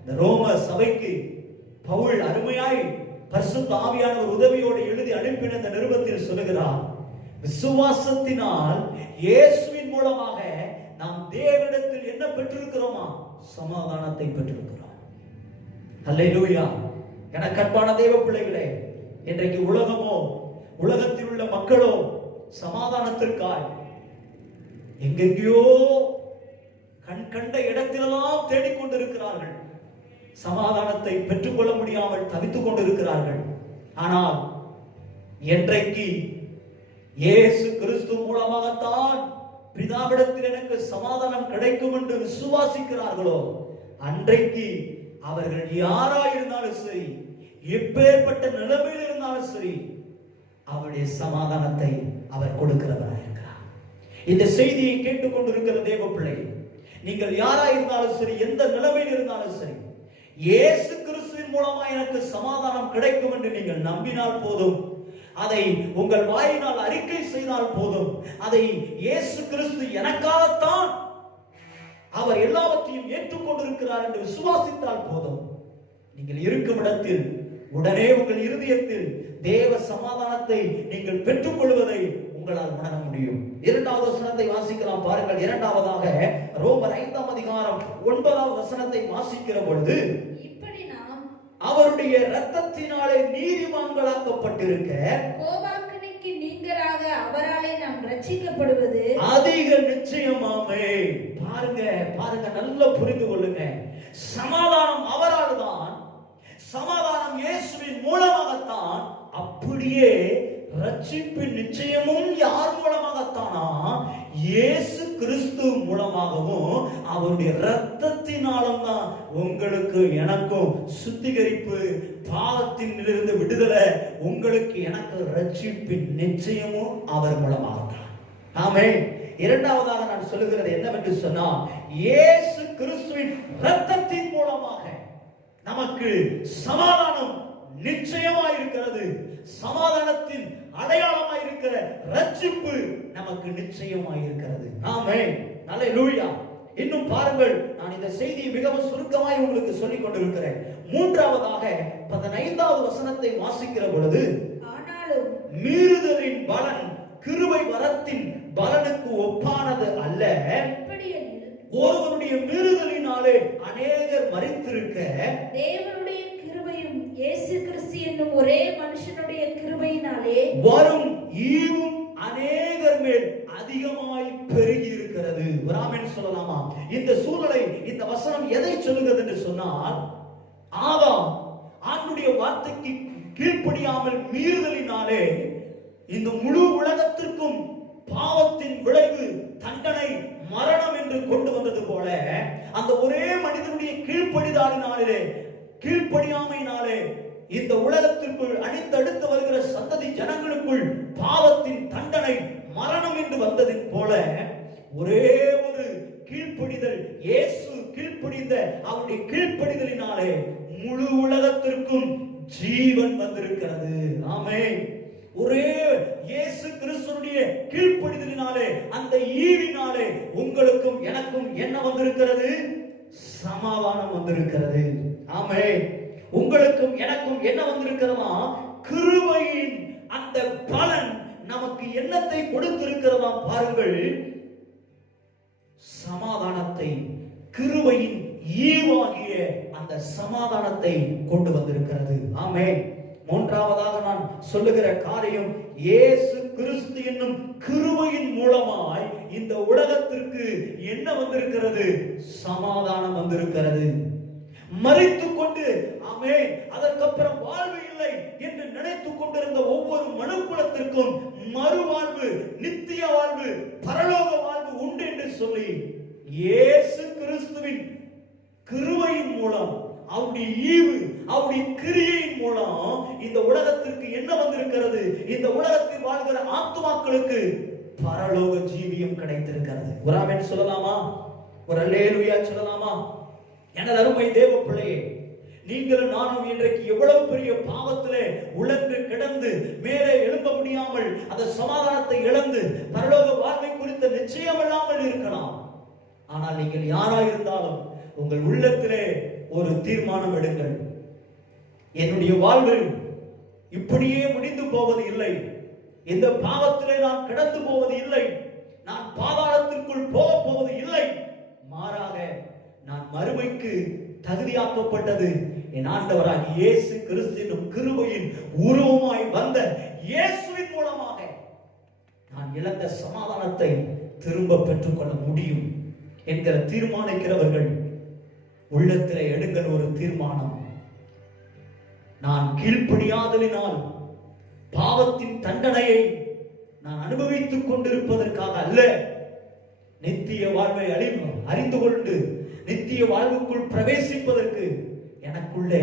இந்த ரோம சபைக்கு பவுல் அருமையாய் பரிசுத்த ஆவியானவர் உதவியோடு எழுதி அனுப்பின இந்த நிருபத்தில் சொல்லுகிறார், விசுவாசத்தினால் இயேசுவின் மூலமாக நாம் தேவனிடத்தில் என்ன பெற்றிருக்கிறோமா? சமாதானத்தை பெற்றிருக்கிறோம். அல்லேலூயா. எனக்கு அன்பான தேவ பிள்ளைகளே, இன்றைக்கு உலகமோ உலகத்தில் உள்ள மக்களோ சமாதானத்திற்காய் எங்கெங்கேயோ கண் கண்ட இடத்திலெல்லாம் தேடிக்கொண்டிருக்கிறார்கள். சமாதானத்தை பெற்றுக்கொள்ள முடியாமல் தவித்துக் கொண்டிருக்கிறார்கள். ஆனால் என்றைக்கு இயேசு கிறிஸ்து மூலமாகத்தான் பிதாவிடத்தில் எனக்கு சமாதானம் கிடைக்கும் என்று விசுவாசிக்கிறார்களோ அன்றைக்கு அவர்கள் யாராயிருந்தாலும் சரி, எப்பேற்பட்ட நிலைமையில் இருந்தாலும் சரி, அவருடைய சமாதானத்தை அவர் கொடுக்கிறவராக இருக்கிறார். இந்த செய்தியை கேட்டுக்கொண்டிருக்கிற தேவ பிள்ளை, நீங்கள் யாராயிருந்தாலும் சரி, எந்த நிலைமையில் இருந்தாலும் சரி, இயேசு கிறிஸ்துவின் மூலமா எனக்கு சமாதானம் கிடைக்கும் என்று நீங்கள் நம்பினால் போதும், அதை உங்கள் வாயினால் அறிக்கை செய்தால் போதும், அதை இயேசு கிறிஸ்து எனக்காகத்தான் அவர் எல்லாவற்றையும் ஏற்றுக்கொண்டிருக்கிறார் என்று விசுவாசித்தால் போதும், நீங்கள் இருக்கும் இடத்தில் உடனே உங்கள் இருதயத்தில் தேவ சமாதானத்தை நீங்கள் பெற்றுக்கொள்வதை உங்களால் உணர முடியும். 2வது வசனத்தை வாசிக்கலாம் பாருங்கள். இரண்டாவதாக ரோமர் 5ஆம் அதிகாரம் 9வது வசனத்தை வாசிக்கிற பொழுது, இப்படி நாம் அவருடைய இரத்தத்தினாலே நீதிமான்களாக்கப்பட்டிருக்க கோபாக்கினைக்கு நீங்களாக அவராலே நாம் ரட்சிக்கப்படுவது அதிக நிச்சயமாமே. பாருங்க பாருங்க, நல்லா புரிந்து கொள்ளுங்க. சமாதானம் அவரால் தான், சமாதானம் இயேசுவின் மூலமாகத்தான். அப்படியே ரட்சிப்பின் நிச்சயமும் யார் மூலமாகத்தானா? இயேசு கிறிஸ்து மூலமாகவும் அவருடைய இரத்தத்தினாலும் தான் உங்களுக்கு எனக்கும் சுத்திகரிப்பு, பாவத்திலிருந்து விடுதலை, உங்களுக்கு எனக்கு ரட்சிப்பின் நிச்சயமும் அவர் மூலமாகத்தான். ஆமென். இரண்டாவதாக நான் சொல்லுகிறது என்னவென்று சொன்னால், இயேசு கிறிஸ்துவின் இரத்தத்தின் மூலமாக நமக்கு சமாதானம் நிச்சயமாய் இருக்கிறது. சமாதானத்தின் அடையாளமாய் இருக்கிற ரட்சிப்பு நமக்கு நிச்சயமாய் இருக்கிறது. ஆமென். அல்லேலூயா. இன்னும் பாருங்கள், நான் இந்த செய்தியை மிகவும் சுருக்கமாய் உங்களுக்கு சொல்லிக் கொண்டிருக்கிறேன். மூன்றாவதாக 15வது வசனத்தை வாசிக்கிற பொழுது, ஆனாலும் மீறுதலின் பலன் கிருபை வரத்தின் பலனுக்கு ஒப்பானது அல்ல. ஒருவனுடைய மீறுதலினாலே அநேகர் மரித்திருக்க தேவனுடைய கிருபையும் இயேசு கிறிஸ்து என்னும் ஒரே மனுஷனுடைய கிருபையினாலே வரும் ஈவும் அநேகர் மேல் அதிகமாய் பெருகி இருக்கிறது. ஆமென் சொல்லலாமா? இந்த சூழலை, இந்த வசனம் எதை சொல்லுகிறது என்று சொன்னால், ஆதாம் ஆண்டுடைய வார்த்தைக்கு கீழ்ப்படியாமல் மீறுதலினாலே இந்த முழு உலகத்திற்கும் பாவத்தின் விளைவு, தண்டனை, மரணம் என்று கொண்டு வந்தது போல, அந்த ஒரே மனிதனுடைய கீழ்ப்படிதலினாலே, கீழ்ப்படியாமையினாலே இந்த உலகத்திற்குள் அடுத்து வருகிற சந்ததி ஜனங்களுக்குள் பாவத்தின் தண்டனை, மரணம் என்று வந்ததின் போல, ஒரே ஒரு கீழ்ப்படிதல், இயேசு கீழ்ப்படிந்த அவருடைய கீழ்ப்படிதலினாலே முழு உலகத்திற்கும் ஜீவன் வந்திருக்கிறது. ஆமென். ஒரே இயேசு கிறிஸ்துவினுடைய கீழ்ப்படிதலினாலே, அந்த ஈவினாலே உங்களுக்கும் எனக்கும் என்ன வந்திருக்கிறது? சமாதானம் வந்திருக்கிறது. ஆமென். உங்களுக்கும் எனக்கும் என்ன வந்திருக்கிறதா? கிருபையின் அந்த பலன் நமக்கு என்ன எண்ணத்தை கொடுத்திருக்கிறதாம். பாருங்கள், சமாதானத்தை, கிருபையின் ஈவாகிய அந்த சமாதானத்தை கொண்டு வந்திருக்கிறது. ஆமென். மூன்றாவதாக நான் சொல்லுகிற காரியம், இயேசு கிறிஸ்து என்னும் கிருபையின் மூலமாய் இந்த உலகத்திற்கு என்ன வந்திருக்கிறது? சமாதானம் வந்திருக்கிறது. மரித்துக் கொண்டு, ஆமென், அதற்கப்புறம் வாழ்வு இல்லை என்று நினைத்துக் கொண்டிருந்த ஒவ்வொரு மனுக்குலத்திற்கும் மறுவாழ்வு, நித்திய வாழ்வு, பரலோக வாழ்வு உண்டு என்று சொல்லி இயேசு கிறிஸ்துவின் கிருபையின் மூலம், அவருடைய ஈவு, அவருடைய கிரியையின் மூலம் இந்த உலகத்திற்கு என்ன வந்திருக்கிறது? இந்த உலகத்தில் வாழ்கிற ஆத்துமாக்களுக்கு பரலோக ஜீவியம் கிடைத்திருக்கிறது. ஒரு ஆமென் சொல்லலாமா? ஒரு அல்லேலூயா சொல்லலாமா? எனது அருமை தேவ பிள்ளையே, நீங்களும் நானும் இன்றைக்கு எவ்வளவு பெரிய பாவத்திலே உழன்று கிடந்து மேலே எழும்ப முடியாமல் அந்த சமாதானத்தை இழந்து பரலோக வாழ்வை குறித்த நிச்சயம் இல்லாமல் இருக்கலாம். ஆனால் நீங்கள் யாராயிருந்தாலும் உங்கள் உள்ளத்திலே ஒரு தீர்மானம் எடுங்கள். என்னுடைய வாழ்வு இப்படியே முடிந்து போவது இல்லை. இந்த பாவத்திலே நான் கிடந்து போவது இல்லை. நான் பாதாளத்திற்குள் போக போவது இல்லை. மாறாக நான் மறுமைக்கு தகுதியாக்கப்பட்டது என் ஆண்டவராகிய இயேசு கிறிஸ்துவின் கிருபையின் உருவமாய் வந்த இயேசுவின் மூலமாக நான் இழந்த சமாதானத்தை திரும்ப பெற்றுக்கொள்ள முடியும் என்கிற தீர்மானிக்கிறவர்கள் உள்ளத்திலே எடுங்கள் ஒரு தீர்மானம். நான் கீழ்ப்படியாதலினால் பாவத்தின் தண்டனையை நான் அனுபவித்துக் கொண்டிருப்பதற்காக அல்ல, நித்திய வாழ்வை அறிந்து கொண்டு நித்திய வாழ்வுக்குள் பிரவேசிப்பதற்கு எனக்குள்ளே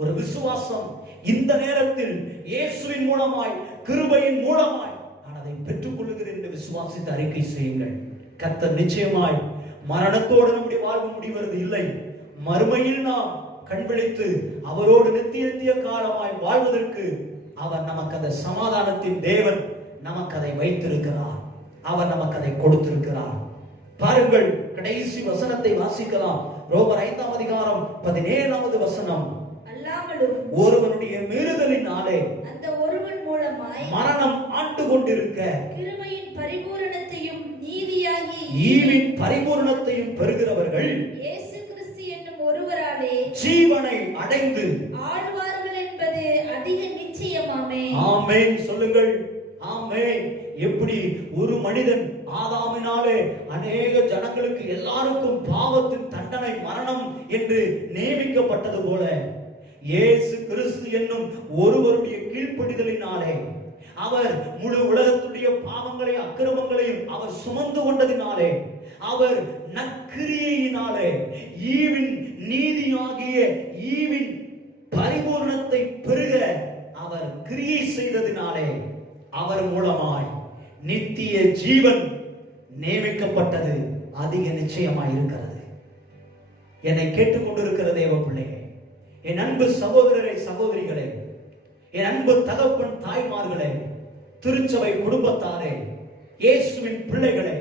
ஒரு விசுவாசம் இந்த நேரத்தில் இயேசுவின் மூலமாய், கிருபையின் மூலமாய் நான் அதை பெற்றுக் கொள்ளுகிறேன் என்று விசுவாசித்து அறிக்கை செய்யுங்கள். கர்த்தர் நிச்சயமாய் மரணத்தோடு நம்முடைய வாழ்வு முடிவது இல்லை. மறுமையில் நாம் கண் விழித்து அவரோடு நித்திய காலமாய் வாழ்வதற்கு அவர் நமக்கு அந்த சமாதானத்தின் தேவன் நமக்கு அதை வைத்திருக்கிறார். அவர் நமக்கு அதை கொடுத்திருக்கிறார். பாருங்கள், கடைசி வசனத்தை வாசிக்கலாம். ரோமர் 5ஆம் அதிகாரம் 17வது வசனம். அல்லாமலும் ஒருவனுடைய மீறுதலினாலே அந்த ஒருவன் மூலமாய் மரணம் ஆண்டு கொண்டிருக்க கிருபையின் பரிபூரணத்தையும் நீதியாகி ஈவின் பரிபூரணத்தையும் பெறுகிறவர்கள் இயேசு கிறிஸ்து என்னும் ஒருவராலே ஜீவனை அடைந்து ஆழ்வார்கள் என்பது அதிக நிச்சயமாமே. ஆமென் சொல்லுங்கள். ஆமென். எப்படி ஒரு மனிதன் ஆதாமினாலே அநேக ஜனங்களுக்கு எல்லாருக்கும் பாவத்தின் தண்டனை மரணம் என்று நியமிக்கப்பட்டது போல இயேசு கிறிஸ்து என்னும் ஒருவருடைய கீழ்ப்படிதலினாலே, அவர் முழு உலகத்துடைய பாவங்களை அக்கிரமங்களையும் அவர் சுமந்து கொண்டதினாலே, அவர் நற்கிரியையினாலே ஈவின் நீதியாகிய ஈவின் பரிபூரணத்தை பெருக அவர் கிரியை செய்ததினாலே அவர் மூலமாய் நித்திய ஜீவன் நியமிக்கப்பட்டது அதிக நிச்சயமாய் இருக்கிறது. என்னை கேட்டுக்கொண்டிருக்கிற தேவ பிள்ளையே, என் அன்பு சகோதரரை சகோதரிகளே, என் அன்பு தகப்பன் தாய்மார்களே, திருச்சபை குடும்பத்தாரே, இயேசுவின் பிள்ளைகளே,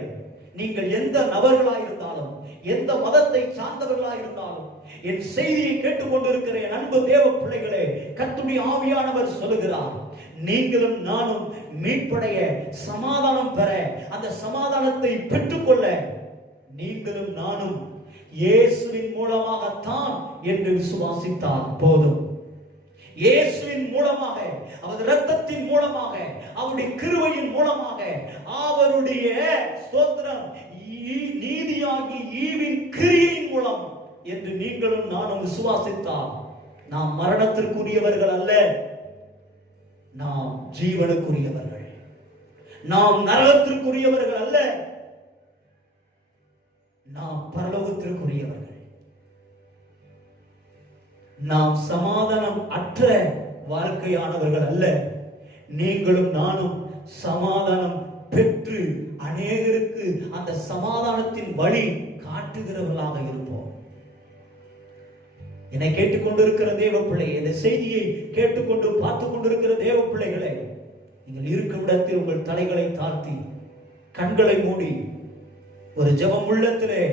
நீங்கள் எந்த நபர்களாயிருந்தாலும், எந்த மதத்தை சார்ந்தவர்களாயிருந்தாலும், என் செய்தியை கேட்டுக்கொண்டிருக்கிற என் அன்பு தேவ பிள்ளைகளே, கர்த்தருடைய ஆவியானவர் சொல்லுகிறார், நீங்களும் நானும் மீட்படைய, சமாதானம் பெற, அந்த சமாதானத்தை பெற்றுக்கொள்ள நீங்களும் நானும் இயேசுவின் மூலமாகத்தான் என்று விசுவாசித்தால் போதும். இயேசுவின் மூலமாக, அவர் இரத்தத்தின் மூலமாக, அவருடைய கிருபையின் மூலமாக, அவருடைய ஸ்தோத்திரம் நீதியாகி ஈவின் கிரியையின் மூலம் என்று நீங்களும் நானும் விசுவாசித்தால் நாம் மரணத்திற்குரியவர்கள் அல்ல, நாம் ஜீவனுக்குரியவர்கள். நாம் நரகத்திற்குரியவர்கள் அல்ல, நாம் பரலோகத்திற்குரியவர்கள். நாம் சமாதானம் அற்ற வாழ்க்கையானவர்கள் அல்ல. நீங்களும் நானும் சமாதானம் பெற்று அநேகருக்கு அந்த சமாதானத்தின் வழி காட்டுகிறவர்களாக இருப்போம். என்னை கேட்டுக்கொண்டிருக்கிற தேவ பிள்ளையை, இந்த செய்தியை கேட்டுக்கொண்டு பார்த்து கொண்டிருக்கிற தேவ பிள்ளைகளை, நீங்கள் இருக்கும் இடத்தில் உங்கள் தலைகளை தாழ்த்தி கண்களை மூடி ஒரு ஜெபம் உள்ளத்திலே,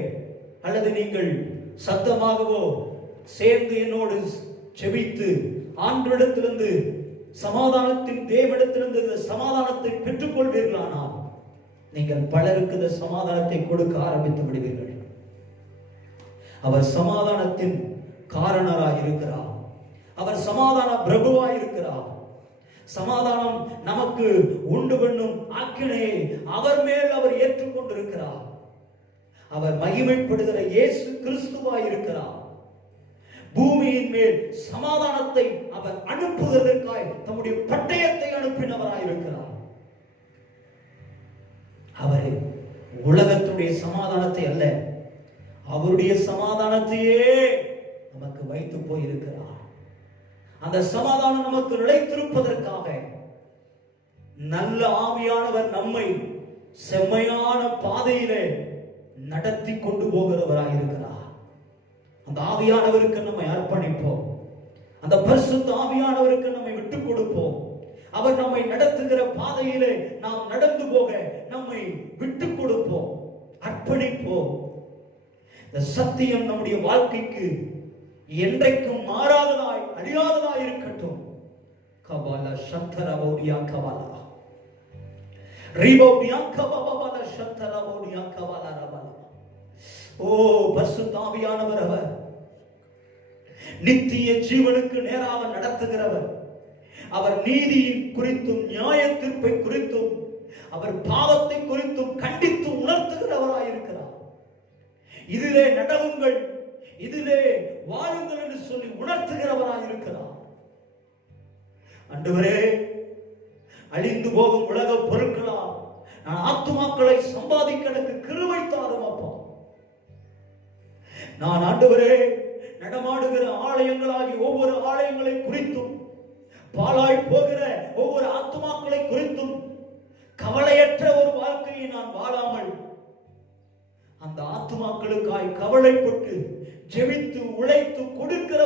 அல்லது நீங்கள் சத்தமாகவோ சேர்ந்து என்னோடு செபித்து ஆண்டவரிடத்திலிருந்து, சமாதானத்தின் தேவனிடத்திலிருந்து சமாதானத்தை பெற்றுக் கொள்வீர்களானால் நீங்கள் பலருக்கு இந்த சமாதானத்தை கொடுக்க ஆரம்பித்து விடுவீர்கள். அவர் சமாதானத்தின் காரணராய் இருக்கிறார். அவர் சமாதான பிரபுவாய் இருக்கிறார். சமாதானம் நமக்கு உண்டு பண்ணும் ஆக்கினையை அவர் மேல் அவர் ஏற்றுக்கொண்டிருக்கிறார். அவர் மகிமைப்படுகிற இயேசு கிறிஸ்துவாய் இருக்கிறார். பூமியின் மேல் சமாதானத்தை அவர் அனுப்புவதற்காய் தம்முடைய பட்டயத்தை அனுப்பினவராய் இருக்கிறார். அவரே உலகத்துடைய சமாதானத்தை அல்ல, அவருடைய சமாதானத்தையே நமக்கு வைத்து போயிருக்கிறார். அந்த சமாதானம் நமக்கு நிலைத்திருப்பதற்காக நல்ல ஆவியானவர் நம்மை செம்மையான பாதையிலே நடத்தி கொண்டு போகிறவராய் இருக்கிறார். அந்த ஆவியானவருக்கு நம்மை அர்ப்பணிப்போம். அந்த பரிசுத்த ஆவியானவருக்கு நம்மை விட்டுக் கொடுப்போம். அவர் நம்மை நடத்துகிற பாதையிலே நாம் நடந்து போக நம்மை விட்டுக் கொடுப்போம், அர்ப்பணிப்போம். இந்த சத்தியம் நம்முடைய வாழ்க்கைக்கு என்றைக்கும் மாறாததாய் அழியாததாய் இருக்கட்டும். கபாலா சந்தரவோடியா கபாலா ரிபோடியா கபாலா சந்தரவோடியா கபாலா ரபாலா. ஓ பரிசுத்த ஆவியானவர் அவர் நித்திய ஜீவனுக்கு நேராக நடத்துகிறவர். அவர் நீதி குறித்தும் நியாய தீர்ப்பை குறித்தும் அவர் பாவத்தை குறித்தும் கண்டித்து உணர்த்துகிறவராய் இருக்கிறார். இதிலே நடவுங்கள், இதிலே வாழுங்கள் என்று சொல்லி உணர்த்துகிறவராய் இருக்கிறார். ஆண்டவரே, அழிந்து போகும் உலக பொருட்களால் நான் ஆத்துமாக்களை சம்பாதிக்க எனக்கு கிருபை தாரும் அப்பா. நான் ஆண்டவரே நடமாடுகிற ஆலயங்களாகி ஒவ்வொரு ஆலயங்களை குறித்தும் பாழாய் போகிற ஒவ்வொரு ஆத்துமாக்களை குறித்தும் கவலையற்ற ஒரு வாழ்க்கையை நான் வாழாமல் அந்த ஆத்துமாக்களுக்காய் கவலைப்பட்டு ஜெபித்து உழைத்து கொடுக்கிற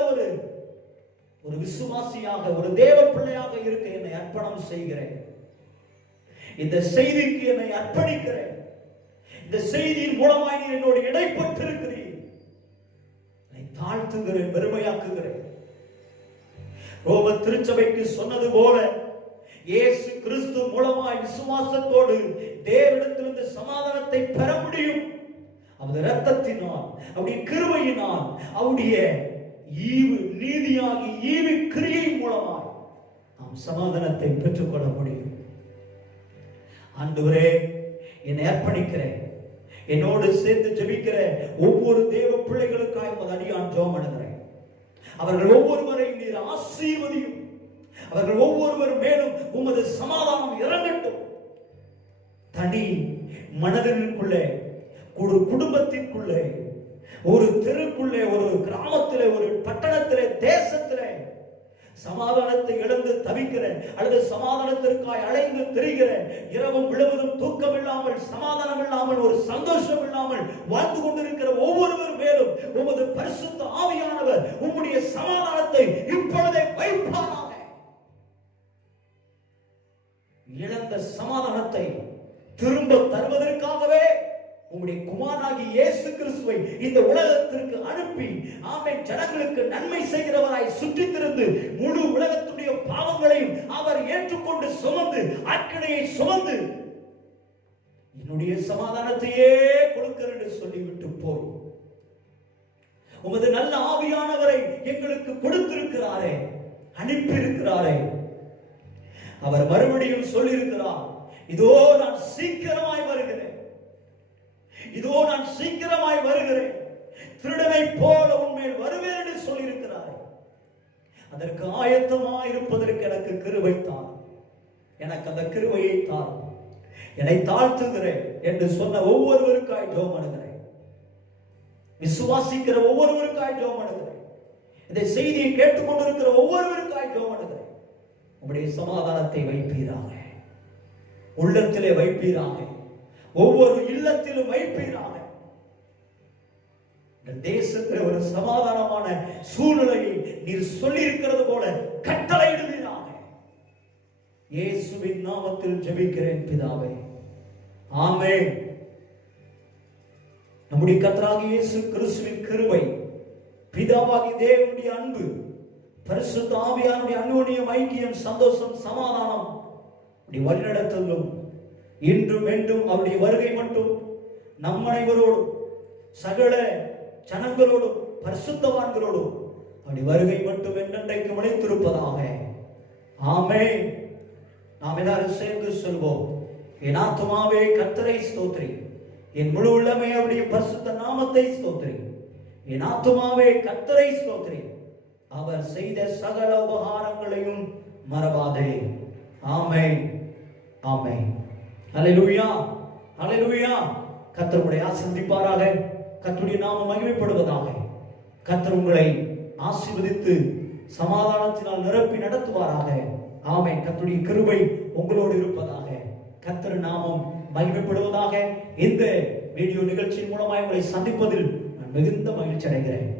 ஒரு விசுவாசியாக, ஒரு தேவ பிள்ளையாக இருக்க என்னை அர்ப்பணம் செய்கிறேன். இந்த செய்திக்கு என்னை அர்ப்பணிக்கிறேன். இந்த செய்தியின் மூலமாய் நீர் என்னோடு இடைப்பட்டிருக்கிறீர். என்னை தாழ்த்துகிறேன், பெருமையாக்குகிறேன். ரோம திருச்சபைக்கு சொன்னது போல இயேசு கிறிஸ்து மூலமாய் விசுவாசத்தோடு தேவனிடத்திலிருந்து சமாதானத்தை பெற முடியும். அவருடைய இரத்தத்தினால், அவருடைய கிருபையினால், அவருடைய ஈவு நீதியாகி ஈவு கிரியை மூலமாய் நாம் சமாதானத்தை பெற்றுக்கொள்ள முடியும். ஆண்டவரே, என்னை அர்ப்பணிக்கிறேன். என்னோடு சேர்ந்து ஜெபிக்கிற ஒவ்வொரு தேவ பிள்ளைகளுக்காக உமது அடியான் ஜெபம் பண்ணுகிறேன். அவர்கள் ஒவ்வொருவரையும் நீர் ஆசீர்வதியும். அவர்கள் ஒவ்வொருவர் மேலும் உமது சமாதானம் இறங்கட்டும். தனி மனதிற்குள்ளே, ஒரு குடும்பத்திற்குள்ளே, ஒரு தெருக்குள்ளே, ஒரு கிராமத்திலே, ஒரு பட்டணத்திலே, தேசத்திலே சமாதானத்தை இழந்து தவிக்கிற அல்லது சமாதானத்திற்காய் அலைந்து திரிகிற, இரவும் முழுவதும் தூக்கம் இல்லாமல், சமாதானம் இல்லாமல், ஒரு சந்தோஷம் இல்லாமல் வாழ்ந்து கொண்டிருக்கிற ஒவ்வொருவர் மேலும் உமது பரிசுத்த ஆவியானவர் உம்முடைய சமாதானத்தை இப்பொழுதே வைப்பாராக. இழந்த சமாதானத்தை திரும்ப தருவதற்காகவே உம்முடைய குமாரனாகிய இயேசு கிறிஸ்துவை இந்த உலகத்திற்கு அனுப்பி, ஆமென், ஜனங்களுக்கு நன்மை செய்கிறவராய் சுற்றித் திரிந்து முழு உலகத்துடைய பாவங்களையும் அவர் ஏற்றுக்கொண்டு சுமந்து ஆக்கினையை சுமந்து என்னுடைய சமாதானத்தையே கொடுக்கிறேன் என்று சொல்லிவிட்டு போய் உமது நல்ல ஆவியானவரை எங்களுக்கு கொடுத்திருக்கிறாரே, அனுப்பி இருக்கிறாரே. அவர் மறுபடியும் சொல்லியிருக்கிறார், இதோ நான் சீக்கிரமாய் வருகிறேன், இதோ நான் சீக்கிரமாய் வருகிறேன், திருடனை போல உன்மேல் வருவேன் என்று சொல்லியிருக்கிறார். அதற்கு ஆயத்தமாய் இருப்பதற்கு எனக்கு கிருபை தார், எனக்கு அந்த கிருபையை தார், என்னை தாழ்த்துகிறேன் என்று சொன்ன ஒவ்வொருவருக்காய் ஜெபம் பண்ணுகிறேன். விசுவாசிக்கிற ஒவ்வொருவருக்காய் ஜெபம் பண்ணுகிறேன். இந்த செய்தியை கேட்டுக்கொண்டிருக்கிற ஒவ்வொருவருக்காய் ஜெபம் பண்ணுகிறேன். உம்முடைய சமாதானத்தை வைப்பீராக, உள்ளத்திலே வைப்பீராக, ஒவ்வொரு இல்லத்திலும் வைப்பீராக. இந்த தேசத்தில் ஒரு சமாதானமான சூழ்நிலையை நீர் சொல்லி இருக்கிறது போல கட்டளையிடுவீராக. இயேசுவின் நாமத்தில் ஜெபிக்கிறேன் பிதாவே, ஆமென். நம்முடைய கர்த்தராகிய இயேசு கிறிஸ்துவின் கிருபை, பிதாவாகிய தேவனுடைய அன்பு, பரிசுத்த ஆவியானுடைய அன்யோன்யம், ஐக்கியம், சந்தோஷம், சமாதானம் வழிநடத்தலும் இன்றும் என்றும் அவருடைய வருகை மட்டும் நம் அனைவரோடும் சகல ஜனங்களோடும் பரிசுத்தவான்களோடும் அவருடைய வருகை மட்டும் என்றென்றைக்கு நிலைத்திருப்பதாக. ஆமென். நாம் எல்லாரும் சேர்ந்து சொல்வோம். என் ஆத்துமாவே கர்த்தரை ஸ்தோத்திரி, என் முழு உள்ளமே அவருடைய பரிசுத்த நாமத்தை ஸ்தோத்திரி. என் ஆத்துமாவே கர்த்தரை ஸ்தோத்திரி, அவர் செய்த சகல உபகாரங்களையும் மறவாதே. ஆமென், ஆமென். ஹல்லேலூயா, ஹல்லேலூயா. கர்த்தர் உங்களை ஆசீர்வதிப்பாராக. கர்த்தருடைய நாமம் மகிமைப்படுவதாக. கர்த்தர் உங்களை ஆசீர்வதித்து சமாதானத்தினால் நிரப்பி நடத்துவாராக. ஆமென். கர்த்தருடைய கிருபை உங்களோடு இருப்பதாக. கர்த்தர் நாமம் மகிமைப்படுவதாக. இந்த வீடியோ நிகழ்ச்சியின் மூலமாக உங்களை சந்திப்பதில் நான் மிகுந்த மகிழ்ச்சி அடைகிறேன்.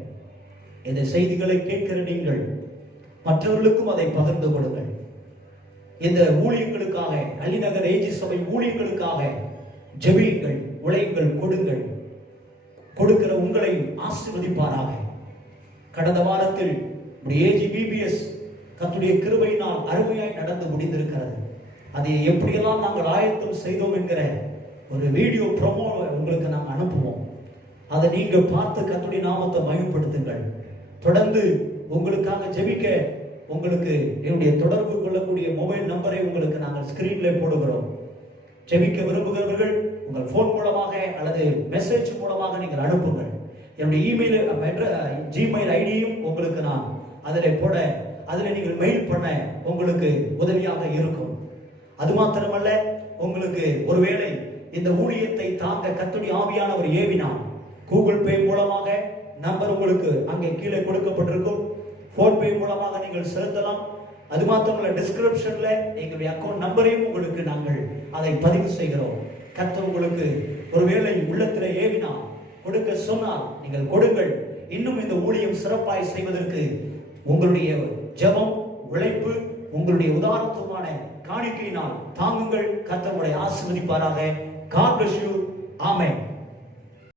இந்த செய்திகளை கேட்கிற நீங்கள் மற்றவர்களுக்கும் அதை பகிர்ந்து கொடுங்கள். இந்த ஊழியங்களுக்காக, அலிநகர் ஏஜி சபை ஊழியங்களுக்காக ஜெபியுங்கள், உழையுங்கள், கொடுங்கள். கொடுக்கிற உங்களை ஆசீர்வதிப்பாராக. கடந்த வாரத்தில் ஏஜிபிபிஎஸ் கர்த்தருடைய கிருபையினால் அருமையாய் நடந்து முடிந்திருக்கிறது. அதை எப்படியெல்லாம் நாங்கள் ஆயத்தம் செய்தோம் என்கிற ஒரு வீடியோ ப்ரோமோ உங்களுக்கு நாங்கள் அனுப்புவோம். அதை நீங்கள் பார்த்து கர்த்தருடைய நாமத்தை மகிமைப்படுத்துங்கள். தொடர்ந்து உங்களுக்காக ஜெபிக்க உங்களுக்கு என்னுடைய தொடர்பு கொள்ளக்கூடிய மொபைல் நம்பரை உங்களுக்கு நாங்கள் ஸ்கிரீன்ல போடுகிறோம். ஜெபிக்க விரும்புகிறவர்கள் உங்கள் போன் மூலமாக அல்லது மெசேஜ் மூலமாக நீங்கள் அனுப்புங்கள். என்னுடைய இமெயில் ஜிமெயில் ஐடியும் உங்களுக்கு நான் அதில் போட, அதில் நீங்கள் மெயில் பண்ண உங்களுக்கு உதவியாக இருக்கும். அது மாத்திரமல்ல, உங்களுக்கு ஒருவேளை இந்த ஊழியத்தை தாங்க கர்த்தருடைய ஆவியானவர் ஏவினார், கூகுள் பே மூலமாக நம்பர் உங்களுக்கு அங்கே கீழே கொடுக்கப்பட்டிருக்கும். போன் பே மூலமாக நீங்கள் செலுத்தலாம். அது மாத்திரமல்ல, டிஸ்கிரிப்ஷன்ல எங்களுடைய அக்கௌண்ட் நம்பரையும் உங்களுக்கு நாங்கள் அதை பதிவு செய்கிறோம். கர்த்தர் உங்களுக்கு ஒருவேளை உள்ளத்தில் ஏவினார், கொடுக்க சொன்னால் நீங்கள் கொடுங்கள். இன்னும் இந்த ஊழியம் சிறப்பாய் செய்வதற்கு உங்களுடைய ஜெபம், உழைப்பு, உங்களுடைய உதாரணத்துவமான காணிக்கையினால் தாங்குங்கள். கர்த்தர் உங்களை ஆசீர்வதிப்பாராக. God bless you. ஆமென்.